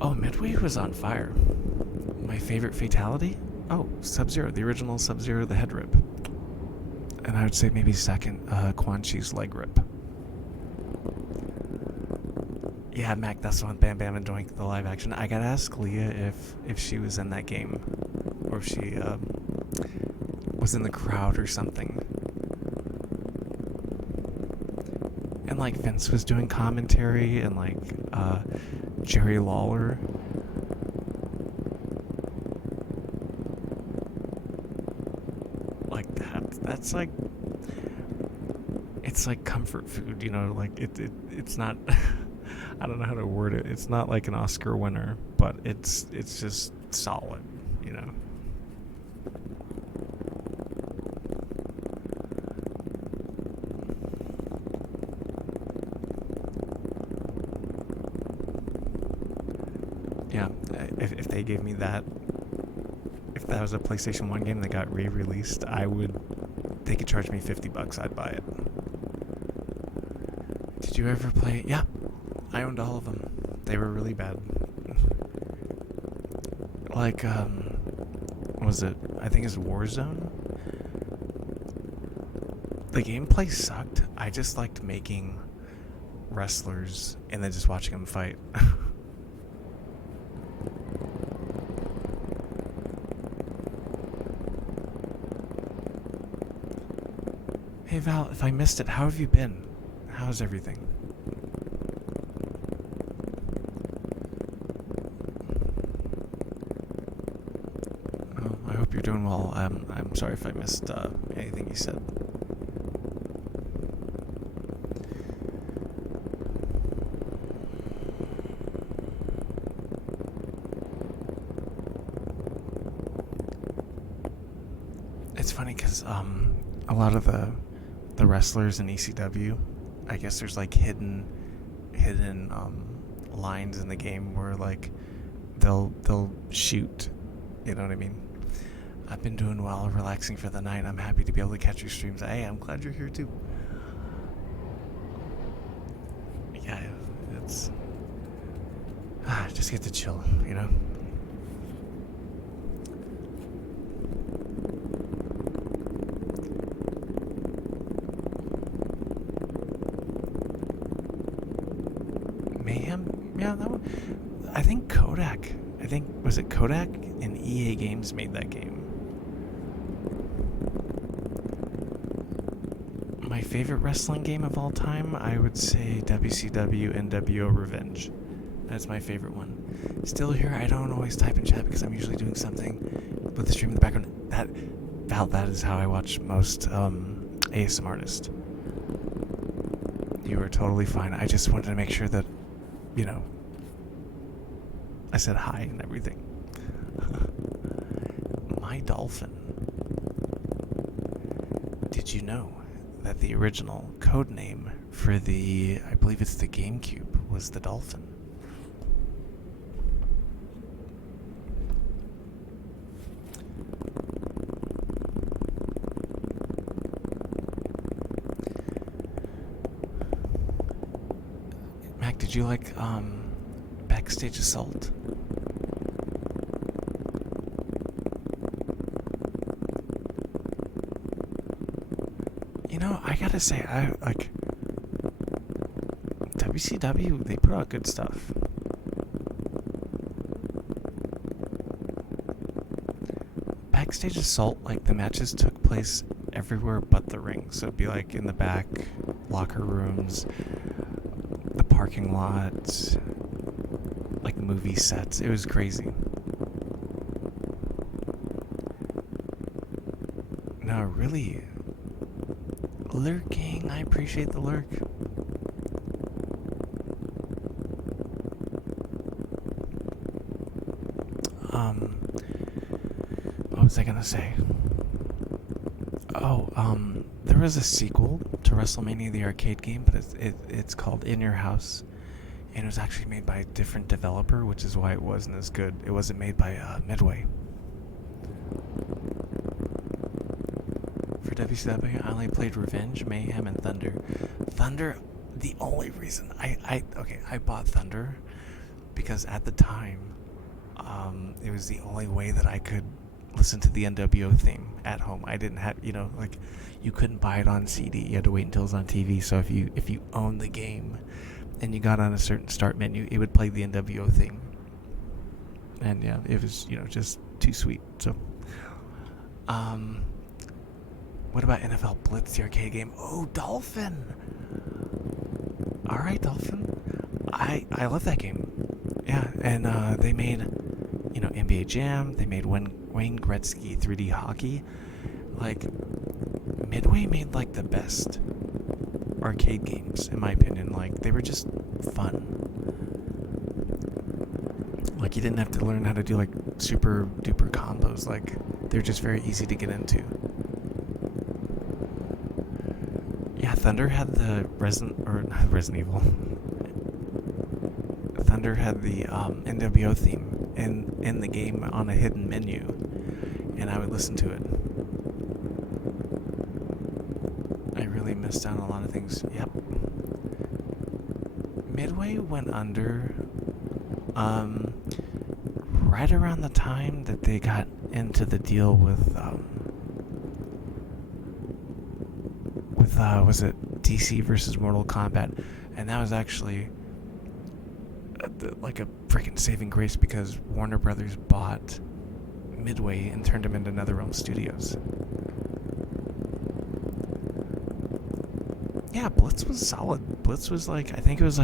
Oh, Midway was on fire. My favorite fatality? Oh, Sub-Zero, the original Sub-Zero, the head rip. And I would say maybe second, Quan Chi's leg rip. Yeah, Mac, that's the one. Bam Bam and Doink, the live action. I gotta ask Leah if she was in that game, or if she was in the crowd or something. And like Vince was doing commentary, and like Jerry Lawler. Like that's like, it's like comfort food, you know. Like it's not. I don't know how to word it. It's not like an Oscar winner, but it's just solid, you know. Yeah, if they gave me that, if that was a PlayStation 1 game that got re-released, they could charge me $50, I'd buy it. Did you ever play? Yeah, I owned all of them. They were really bad. Like, what was it? I think it's Warzone. The gameplay sucked. I just liked making wrestlers and then just watching them fight. Hey Val, if I missed it, how have you been? How's everything? Oh, I hope you're doing well. I'm sorry if I missed anything you said. It's funny because a lot of the wrestlers in ECW, I guess there's like hidden lines in the game where like they'll shoot, you know what I mean? I've been doing well, relaxing for the night. I'm happy to be able to catch your streams. Hey, I'm glad you're here too. Yeah, it's just get to chill, you know. Mayhem? Yeah, that one. I think Kodak. Was it Kodak and EA Games made that game? My favorite wrestling game of all time, I would say WCW NWO Revenge. That's my favorite one. Still here, I don't always type in chat because I'm usually doing something with the stream in the background. That is how I watch most ASM artists. You are totally fine. I just wanted to make sure that, you know, I said hi and everything. My Dolphin. Did you know that the original code name for I believe it's the GameCube, was the Dolphin? Mac, did you like Backstage Assault? You know, I gotta say, I like WCW. They put out good stuff. Backstage Assault, like the matches took place everywhere but the ring. So it'd be like in the back, locker rooms, the parking lot, like movie sets. It was crazy. No, really. Lurking, I appreciate the lurk. What was I gonna say? Oh, there was a sequel to WrestleMania the arcade game, but it's called In Your House. and it was actually made by a different developer, which is why it wasn't as good. It wasn't made by Midway. For WCW, I only played Revenge, Mayhem, and Thunder. Thunder, the only reason I bought Thunder because at the time, it was the only way that I could listen to the NWO theme at home. I didn't have, like, you couldn't buy it on CD. You had to wait until it was on TV. So if you owned the game and you got on a certain start menu, it would play the NWO theme. And yeah, it was, just too sweet. So, what about NFL Blitz, the arcade game? Oh, Dolphin! Alright, Dolphin. I love that game. Yeah, and they made, NBA Jam. They made Wayne Gretzky 3D hockey. Like, Midway made, like, the best arcade games, in my opinion. Like, they were just fun. Like, you didn't have to learn how to do, like, super duper combos. Like, they're just very easy to get into. Yeah, Thunder had the Resident Evil. Thunder had the NWO theme in the game on a hidden menu, and I would listen to it. I really missed out on a lot of things. Yep. Midway went under right around the time that they got into the deal with was it DC versus Mortal Kombat, and that was actually like a freaking saving grace because Warner Brothers bought Midway and turned them into NetherRealm Studios. Yeah, Blitz was solid. Blitz was I think it was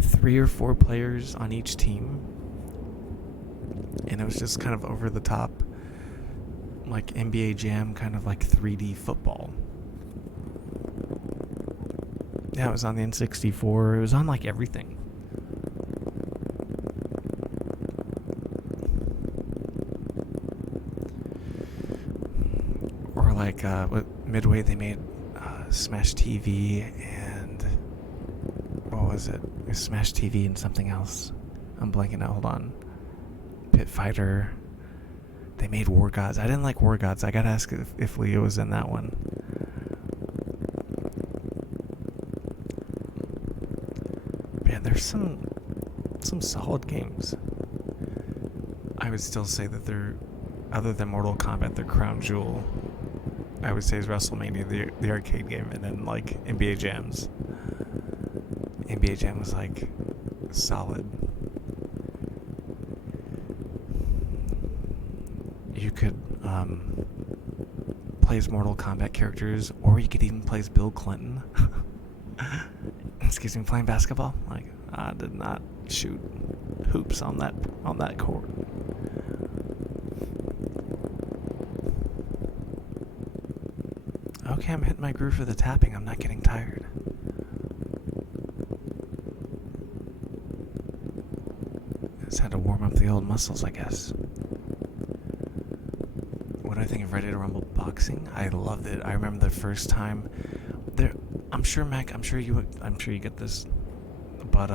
3 or 4 players on each team, and it was just kind of over the top, like NBA Jam, kind of like 3D football. Yeah, it was on the N64. It was on like everything. Or like with Midway, they made Smash TV and what was it? It was Smash TV and something else. I'm blanking out. Hold on. Pit Fighter. They made War Gods. I didn't like War Gods. I gotta ask if Leo was in that one. Man, there's some solid games. I would still say that they're, other than Mortal Kombat, their crown jewel, I would say, is WrestleMania, the arcade game, and then like NBA Jams. NBA Jam was like solid. You could play as Mortal Kombat characters, or you could even play as Bill Clinton. Excuse me, playing basketball. Like, I did not shoot hoops on that court. Okay, I'm hitting my groove for the tapping. I'm not getting tired. Just had to warm up the old muscles, I guess. What do I think of Ready to Rumble boxing? I loved it. I remember the first time. I'm sure, Mac. I'm sure you get this, but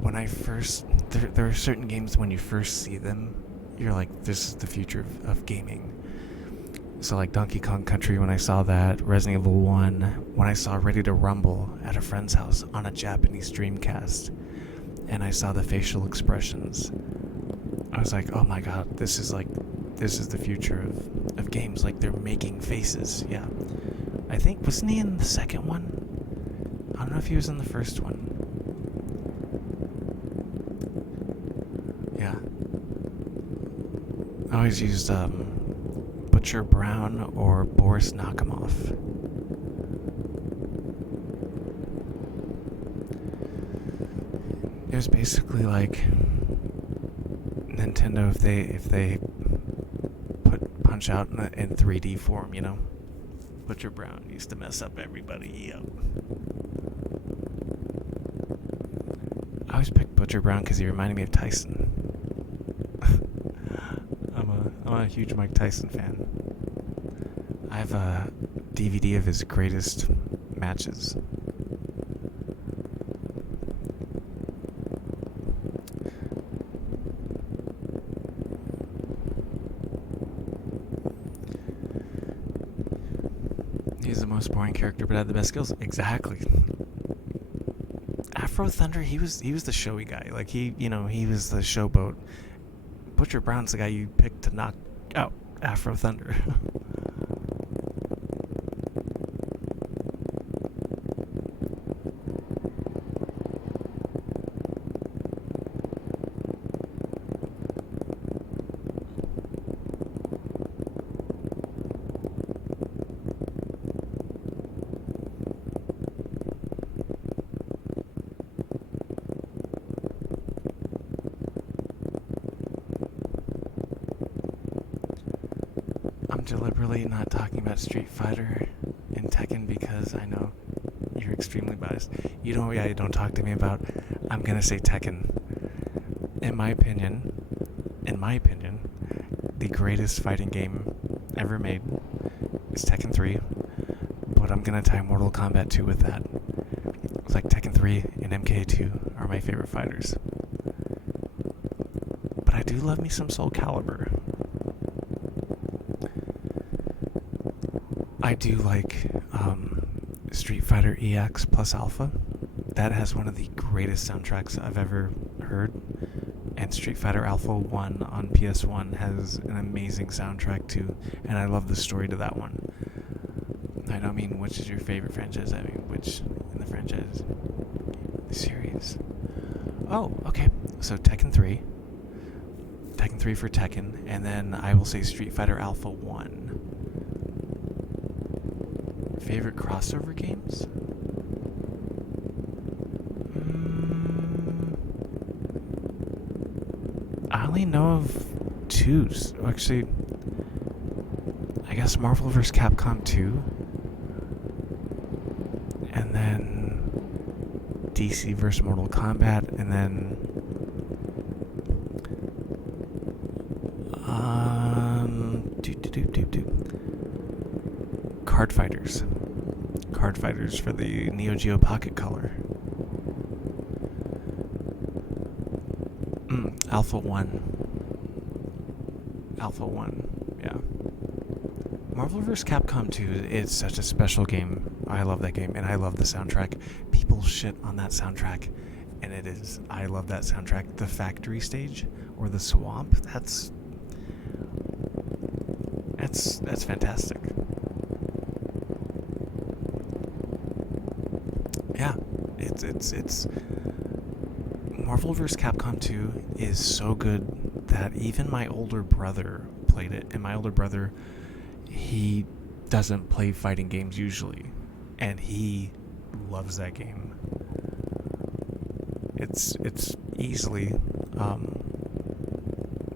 when I first, there are certain games when you first see them, you're like, this is the future of gaming. So like Donkey Kong Country, when I saw that, Resident Evil 1, when I saw Ready to Rumble at a friend's house on a Japanese Dreamcast, and I saw the facial expressions, I was like, oh my god, this is the future of games. Like, they're making faces. Yeah. I think, wasn't he in the second one? I don't know if he was in the first one. Yeah. I always used Butcher Brown or Boris Nakhimov. It was basically like Nintendo if they put Punch-Out in 3D form, you know? Butcher Brown used to mess up everybody. Yep. I always picked Butcher Brown because he reminded me of Tyson. I'm a huge Mike Tyson fan. I have a DVD of his greatest matches. most boring character but had the best skills. Exactly. Afro Thunder, he was the showy guy. Like he was the showboat. Butcher Brown's the guy you picked to knock out Afro Thunder. I'm deliberately not talking about Street Fighter and Tekken because I know you're extremely biased. You don't talk to me about. I'm gonna say Tekken. In my opinion, the greatest fighting game ever made is Tekken 3. But I'm gonna tie Mortal Kombat 2 with that. It's like Tekken 3 and MK2 are my favorite fighters. But I do love me some Soul Calibur. I do like Street Fighter EX plus Alpha. That has one of the greatest soundtracks I've ever heard. And Street Fighter Alpha 1 on PS1 has an amazing soundtrack too. And I love the story to that one. I don't mean which is your favorite franchise, I mean which in the franchise. The series. Oh, okay. So Tekken 3. Tekken 3 for Tekken. And then I will say Street Fighter Alpha 1. Favorite crossover games? I only know of two. Actually, I guess Marvel vs. Capcom 2. And then DC vs. Mortal Kombat. And then Card Fighters. Card Fighters for the Neo Geo Pocket Color. Alpha 1. Alpha 1, yeah. Marvel vs. Capcom 2 is such a special game. I love that game, and I love the soundtrack. People shit on that soundtrack, and it is. I love that soundtrack. The factory stage, or the swamp, that's fantastic. Yeah, it's Marvel vs. Capcom 2 is so good that even my older brother played it, and my older brother, he doesn't play fighting games usually, and he loves that game. It's easily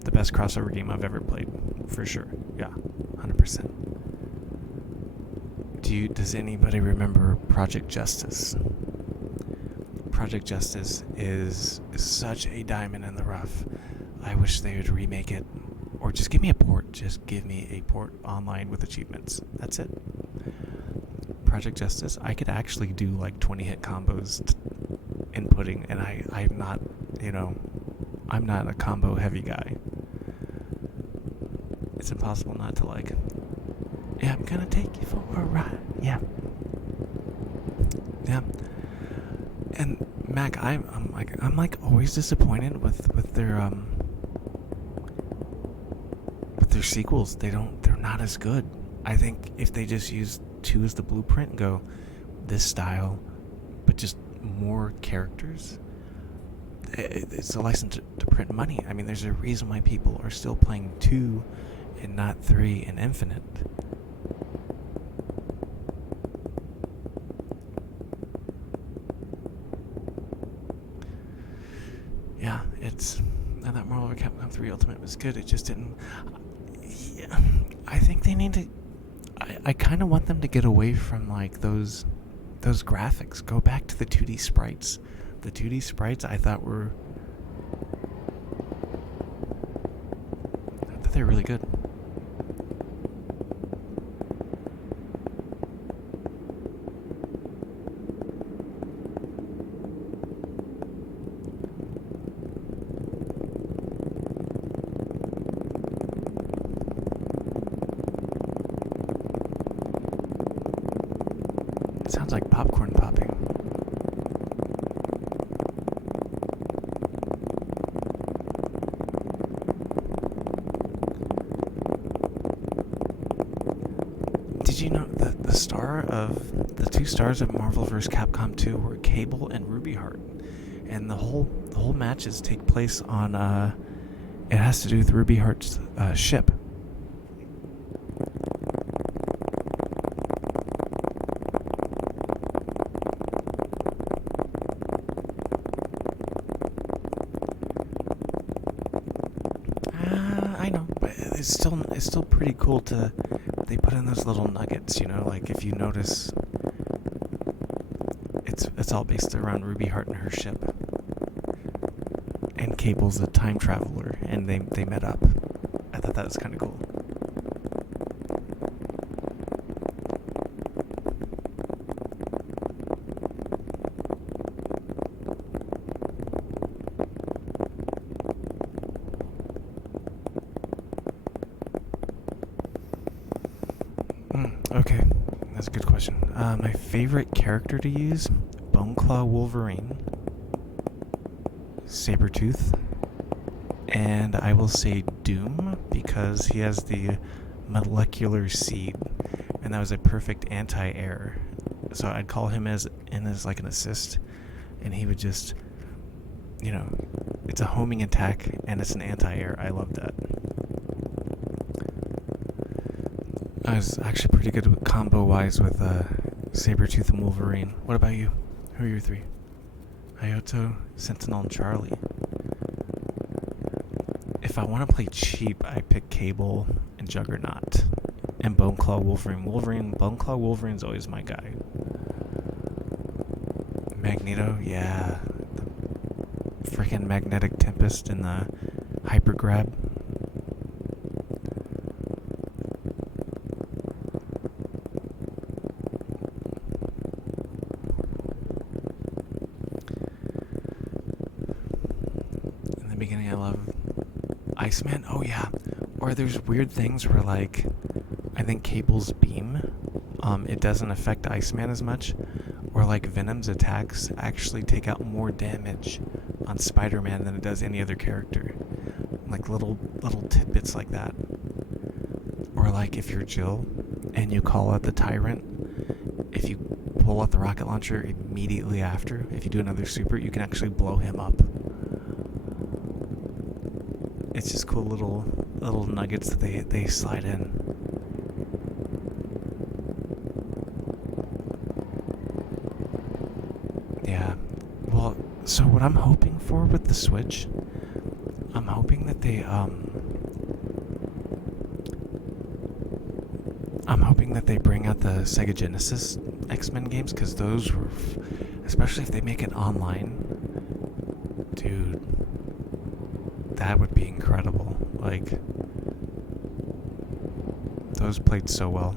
the best crossover game I've ever played, for sure. Yeah, 100%. Does anybody remember Project Justice? Project Justice is such a diamond in the rough. I wish they would remake it, or just give me a port. Just give me a port online with achievements. That's it. Project Justice. I could actually do like 20-hit combos inputting, and I'm not, I'm not a combo heavy guy. It's impossible not to like. Yeah, I'm gonna take you for a ride. Yeah. And Mac, I'm always disappointed with their sequels. They're not as good. I think if they just use 2 as the blueprint and go this style, but just more characters, it's a license to print money. I mean, there's a reason why people are still playing 2 and not 3 and Infinite. Yeah, and that Marvel vs. Capcom 3 Ultimate was good. It just didn't. Yeah, I think they need to. I kind of want them to get away from like those graphics. Go back to the 2D sprites. The 2D sprites I thought they're really good. sounds like popcorn popping. Did you know that the two stars of Marvel vs. Capcom 2 were Cable and Ruby Heart, and the whole matches take place on it has to do with Ruby Heart's ship. I know, but it's still pretty cool to they put in those little nuggets, like if you notice it's all based around Ruby Heart and her ship. And Cable's a time traveler and they met up. I thought that was kind of cool. Okay, that's a good question. My favorite character to use: Boneclaw Wolverine, Sabretooth, and I will say Doom because he has the molecular seed, and that was a perfect anti-air. So I'd call him as like an assist, and he would just, it's a homing attack and it's an anti-air. I love that. I was actually pretty good with combo-wise with Sabretooth and Wolverine. What about you? Who are your three? Hayato, Sentinel, and Charlie. If I want to play cheap, I pick Cable and Juggernaut. And Boneclaw Wolverine. Boneclaw Wolverine's always my guy. Magneto, yeah. The freaking Magnetic Tempest and the Hyper Grab. Beginning, I love Iceman. Oh yeah, or there's weird things where like I think Cable's beam, it doesn't affect Iceman as much, or like Venom's attacks actually take out more damage on Spider-Man than it does any other character. Like little tidbits like that. Or like if you're Jill and you call out the Tyrant, if you pull out the rocket launcher immediately after, if you do another super, you can actually blow him up. It's just cool little nuggets that they slide in. Yeah. Well, so what I'm hoping for with the Switch, I'm hoping that they bring out the Sega Genesis X-Men games, because those were, especially if they make it online, dude, that would be incredible. Like, those played so well.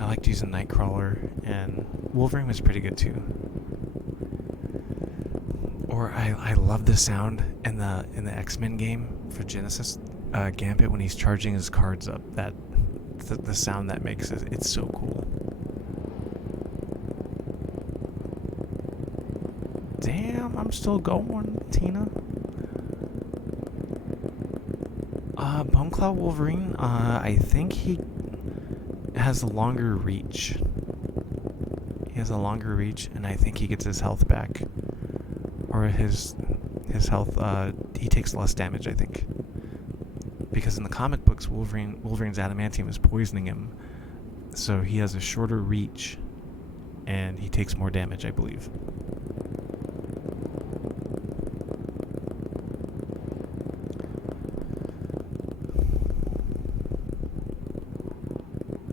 I liked using Nightcrawler, and Wolverine was pretty good too. Or I love the sound in the X-Men game for Genesis, Gambit, when he's charging his cards up. That the sound that makes it's so cool. Damn, I'm still going, Tina. Boneclaw Wolverine, I think he has a longer reach. He has a longer reach, and I think he gets his health back. Or his health, he takes less damage, I think. Because in the comic books, Wolverine's adamantium is poisoning him. So he has a shorter reach, and he takes more damage, I believe.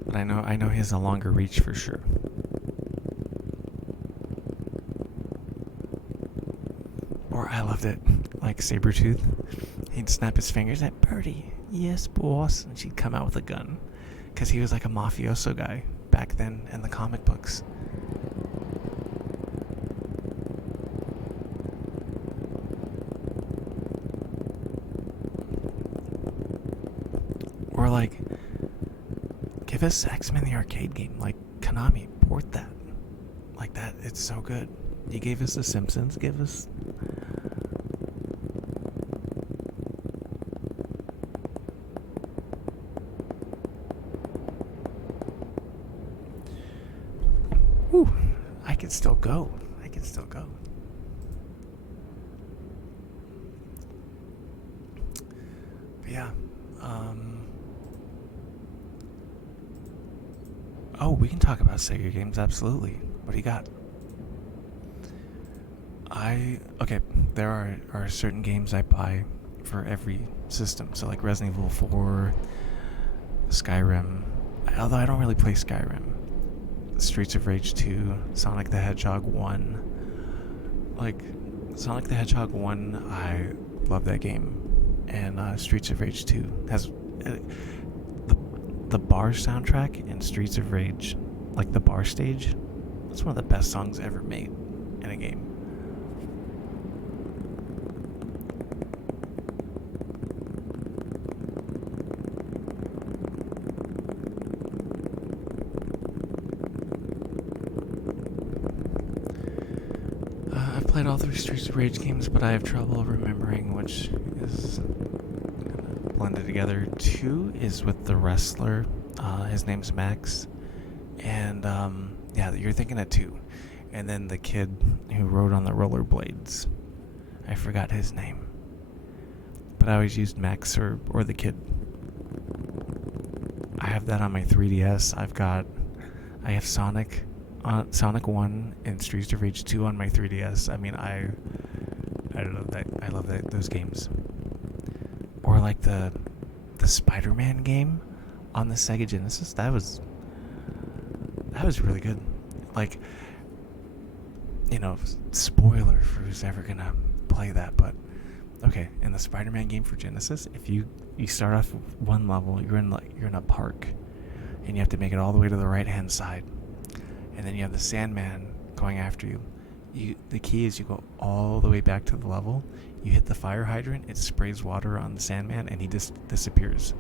But I know he has a longer reach for sure. Or I loved it, like Sabretooth. He'd snap his fingers at Birdie. Yes, boss. And she'd come out with a gun. Because he was like a mafioso guy back then in the comic books. Or like, give us X-Men the arcade game, like Konami. support that. Like that, it's so good. You gave us The Simpsons, give us... Whew, I can still go. I can still go. But yeah, oh, we can talk about Sega games, absolutely. What do you got? Okay, there are certain games I buy for every system. So like Resident Evil 4, Skyrim, although I don't really play Skyrim. Streets of Rage 2, Sonic the Hedgehog 1. Like, Sonic the Hedgehog 1, I love that game. And Streets of Rage 2 has... the bar soundtrack in Streets of Rage, like the bar stage, it's one of the best songs ever made in a game. I've played all 3 Streets of Rage games, but I have trouble remembering which is blended together. 2 is with the wrestler. His name's Max. And, yeah, you're thinking of 2. And then the kid who rode on the rollerblades. I forgot his name. But I always used Max or the kid. I have that on my 3DS. I have Sonic 1 and Streets of Rage 2 on my 3DS. I mean, I love that. I love those games. Or like the Spider-Man game on the Sega Genesis. That was really good. Like, you know, spoiler for who's ever gonna play that, but okay, in the Spider-Man game for Genesis, if you start off one level, you're in a park, and you have to make it all the way to the right-hand side, and then you have the Sandman going after you. The key is you go all the way back to the level, you hit the fire hydrant, it sprays water on the Sandman, and he just disappears.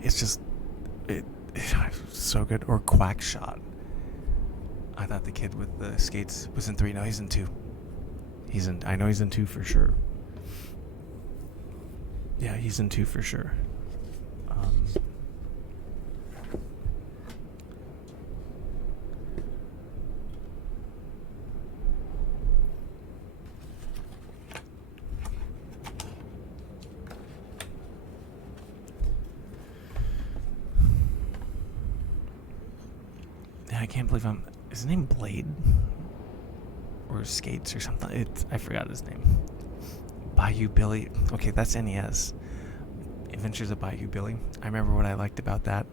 It's just it's so good. Or Quackshot. I thought the kid with the skates was in 3. No, he's in 2. I know he's in 2 for sure. Yeah, he's in 2 for sure. Yeah, I can't believe is his name Blade? Or Skates or something? I forgot his name. Bayou Billy. Okay, that's NES. Adventures of Bayou Billy. I remember what I liked about that.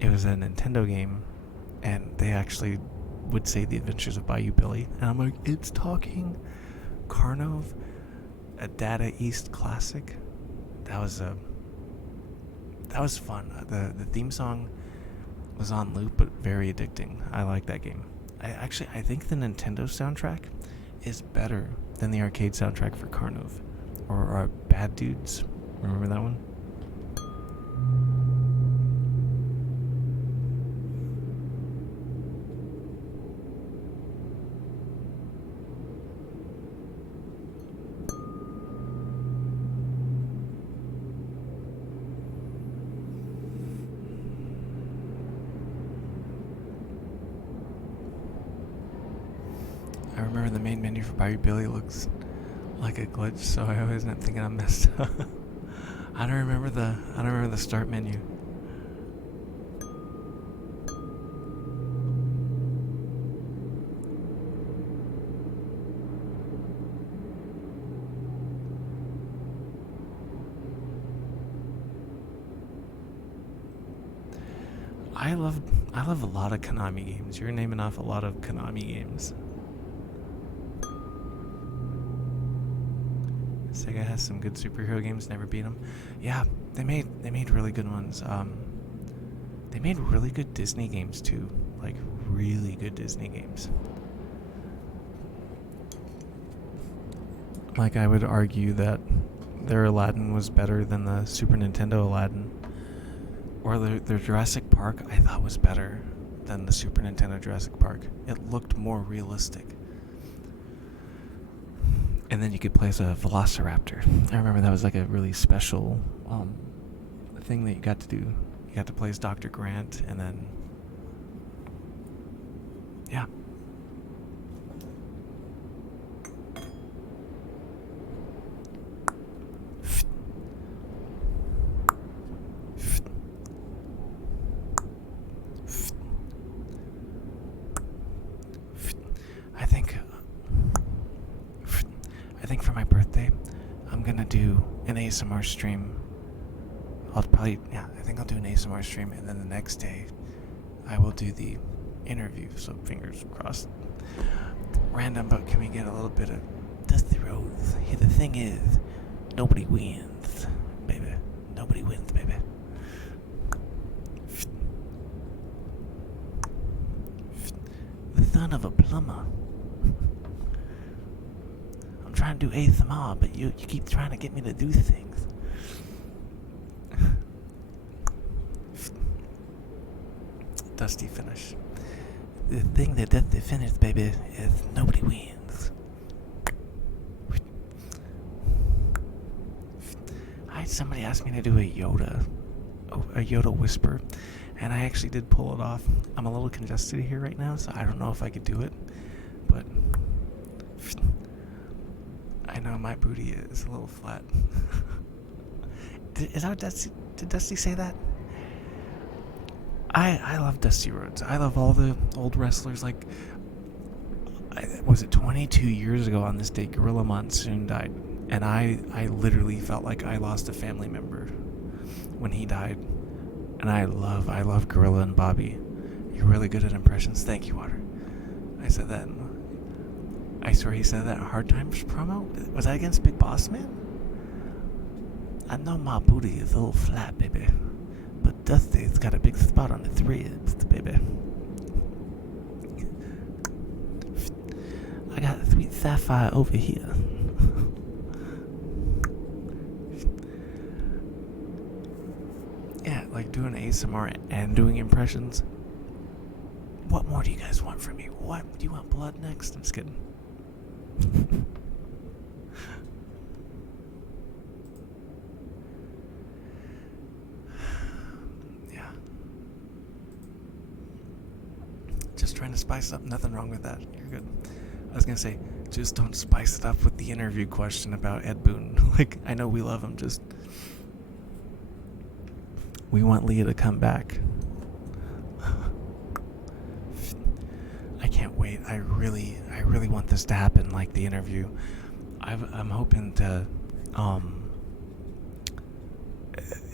It was a Nintendo game, and they actually would say The Adventures of Bayou Billy, and I'm like, it's talking. Carnov, a Data East classic. That was fun. The theme song was on loop, but very addicting. I like that game. I think the Nintendo soundtrack is better than the arcade soundtrack for Carnov. Or Bad Dudes. Remember that one? I remember the main menu for Bayou Billy looks like a glitch, so I always end up thinking I'm messed up. I don't remember the start menu. I love a lot of Konami games. You're naming off a lot of Konami games. Sega has some good superhero games. Never beat them. Yeah, they made really good ones. They made really good Disney games too. Like really good Disney games. Like I would argue that their Aladdin was better than the Super Nintendo Aladdin. or their Jurassic Park, I thought was better than the Super Nintendo Jurassic Park. It looked more realistic. And then you could play as a Velociraptor. I remember that was like a really special thing that you got to do. You got to play as Dr. Grant, and then yeah. I think for my birthday, I'm gonna do an ASMR stream. I think I'll do an ASMR stream, and then the next day, I will do the interview. So fingers crossed. Random, but can we get a little bit of Dusty Rhodes? Hey, the thing is, nobody wins, baby. Nobody wins, baby. The son of a plumber. I'm trying to do ASMR, but you keep trying to get me to do things. Dusty finish. The thing that Dusty finished, baby, is nobody wins. I had somebody ask me to do a Yoda whisper, and I actually did pull it off. I'm a little congested here right now, so I don't know if I could do it, but I know my booty is a little flat. Did Dusty say that? I love Dusty Rhodes. I love all the old wrestlers. Like, was it 22 years ago on this day, Gorilla Monsoon died, and I literally felt like I lost a family member when he died. And I love Gorilla and Bobby. You're really good at impressions. Thank you, Water. I said that. I swear he said that in Hard Times promo. Was that against Big Boss Man? I know my booty is a little flat, baby. But Dusty's got a big spot on its ribs, baby. I got a sweet sapphire over here. Yeah, like doing ASMR and doing impressions. What more do you guys want from me? What? Do you want blood next? I'm just kidding. Just trying to spice up. Nothing wrong with that. You're good. I was gonna say, just don't spice it up with the interview question about Ed Boon. Like, I know we love him, just we want Leah to come back. I can't wait. I really want this to happen, like the interview. I'm hoping to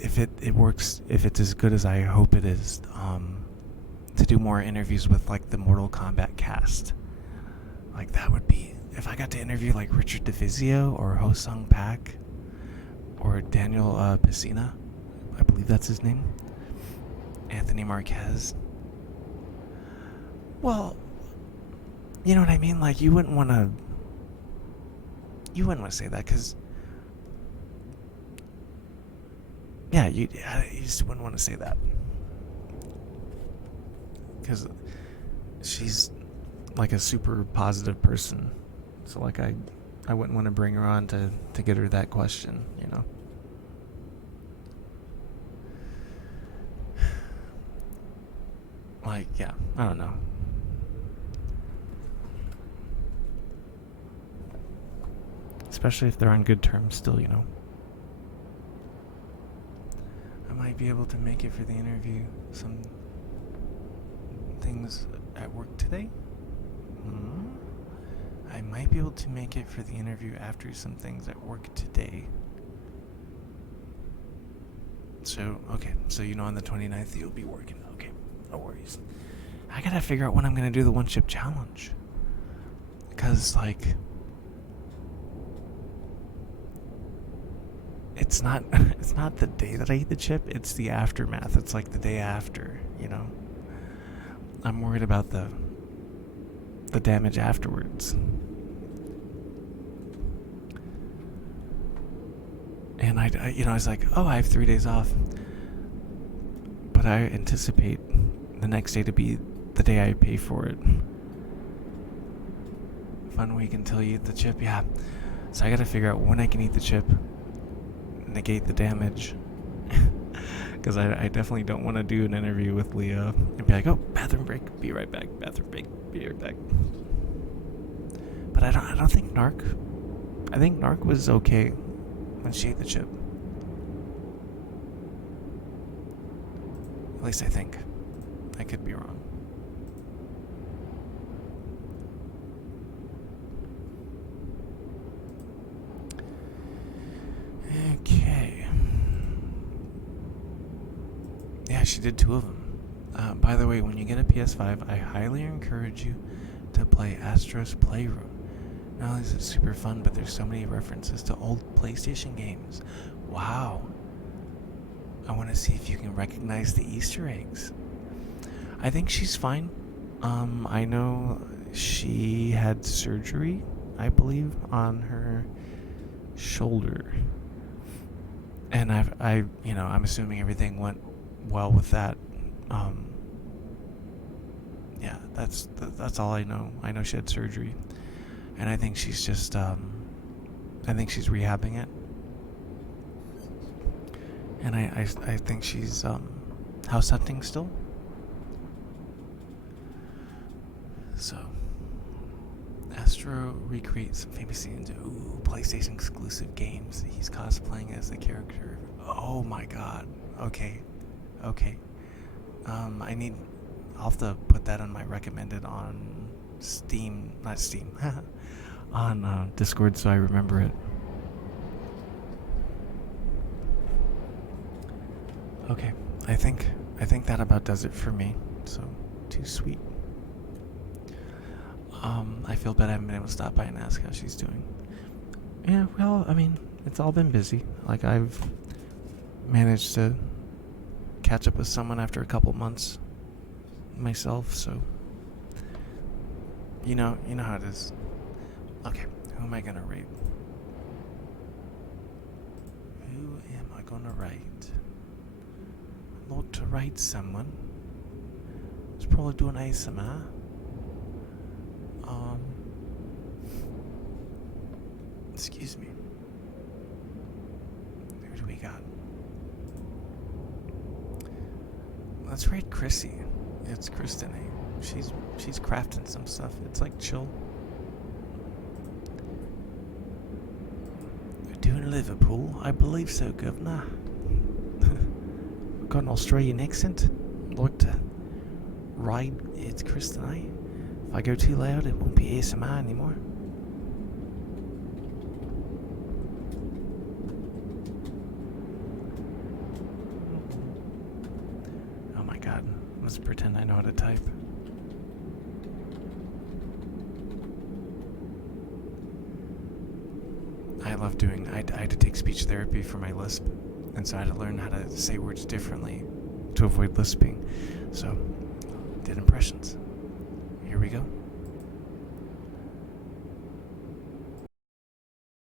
if it works, if it's as good as I hope it is, to do more interviews with like the Mortal Kombat cast. Like, that would be, if I got to interview like Richard DeVizio or Ho Sung Pak or Daniel Pesina, I believe that's his name, Anthony Marquez. Well, you know what I mean? Like, you wouldn't want to say that, because yeah, you just wouldn't want to say that, because she's like a super positive person. So like I wouldn't want to bring her on to get her that question, you know. Like, yeah, I don't know. Especially if they're on good terms still, you know. I might be able to make it for the interview. Some things at work today. I might be able to make it for the interview after some things at work today. So, okay. So, you know, on the 29th, you'll be working. Okay. No worries. I gotta figure out when I'm gonna do the one chip challenge. Because, like, it's not the day that I eat the chip, it's the aftermath. It's like the day after, you know. I'm worried about the damage afterwards. And I was like, oh, I have 3 days off. but I anticipate the next day to be the day I pay for it. Fun week until you eat the chip, yeah. So I gotta figure out when I can eat the chip, negate the damage. Because I definitely don't want to do an interview with Leah and be like, oh, bathroom break, be right back, bathroom break, be right back. But I don't think I think Narc was okay when she ate the chip. At least I think. I could be wrong. Okay. Yeah, she did 2 of them. By the way, when you get a PS5, I highly encourage you to play Astro's Playroom. Not only is it super fun, but there's so many references to old PlayStation games. Wow. I want to see if you can recognize the Easter eggs. I think she's fine. I know she had surgery, I believe, on her shoulder. And I'm assuming everything went well with that. Yeah, that's all I know. I know she had surgery, and I think she's just I think she's rehabbing it, and I think she's house hunting still. So Astro recreates some famous scenes. Ooh, PlayStation exclusive games. He's cosplaying as the character. Oh my god. Okay. I'll have to put that on my recommended on Steam, not Steam, on Discord so I remember it. Okay, I think that about does it for me. So, too sweet. I feel bad I haven't been able to stop by and ask how she's doing. Yeah, well, I mean, it's all been busy. Like, I've managed to catch up with someone after a couple months myself, so you know how it is. Okay, who am I gonna rate? Who am I gonna rate? I'd like to rate someone. It's probably doing ASMR. Excuse me. Who do we got? Let's rate Chrissy. It's Kristen. She's crafting some stuff. It's like chill. Doing Liverpool? I believe so, Governor. Got an Australian accent. Like to ride. It's Kristen. If I go too loud, it won't be ASMR anymore. Oh my god. Let's pretend I know how to type. I love doing. I had to take speech therapy for my lisp, and so I had to learn how to say words differently to avoid lisping. So, did impressions. Here we go.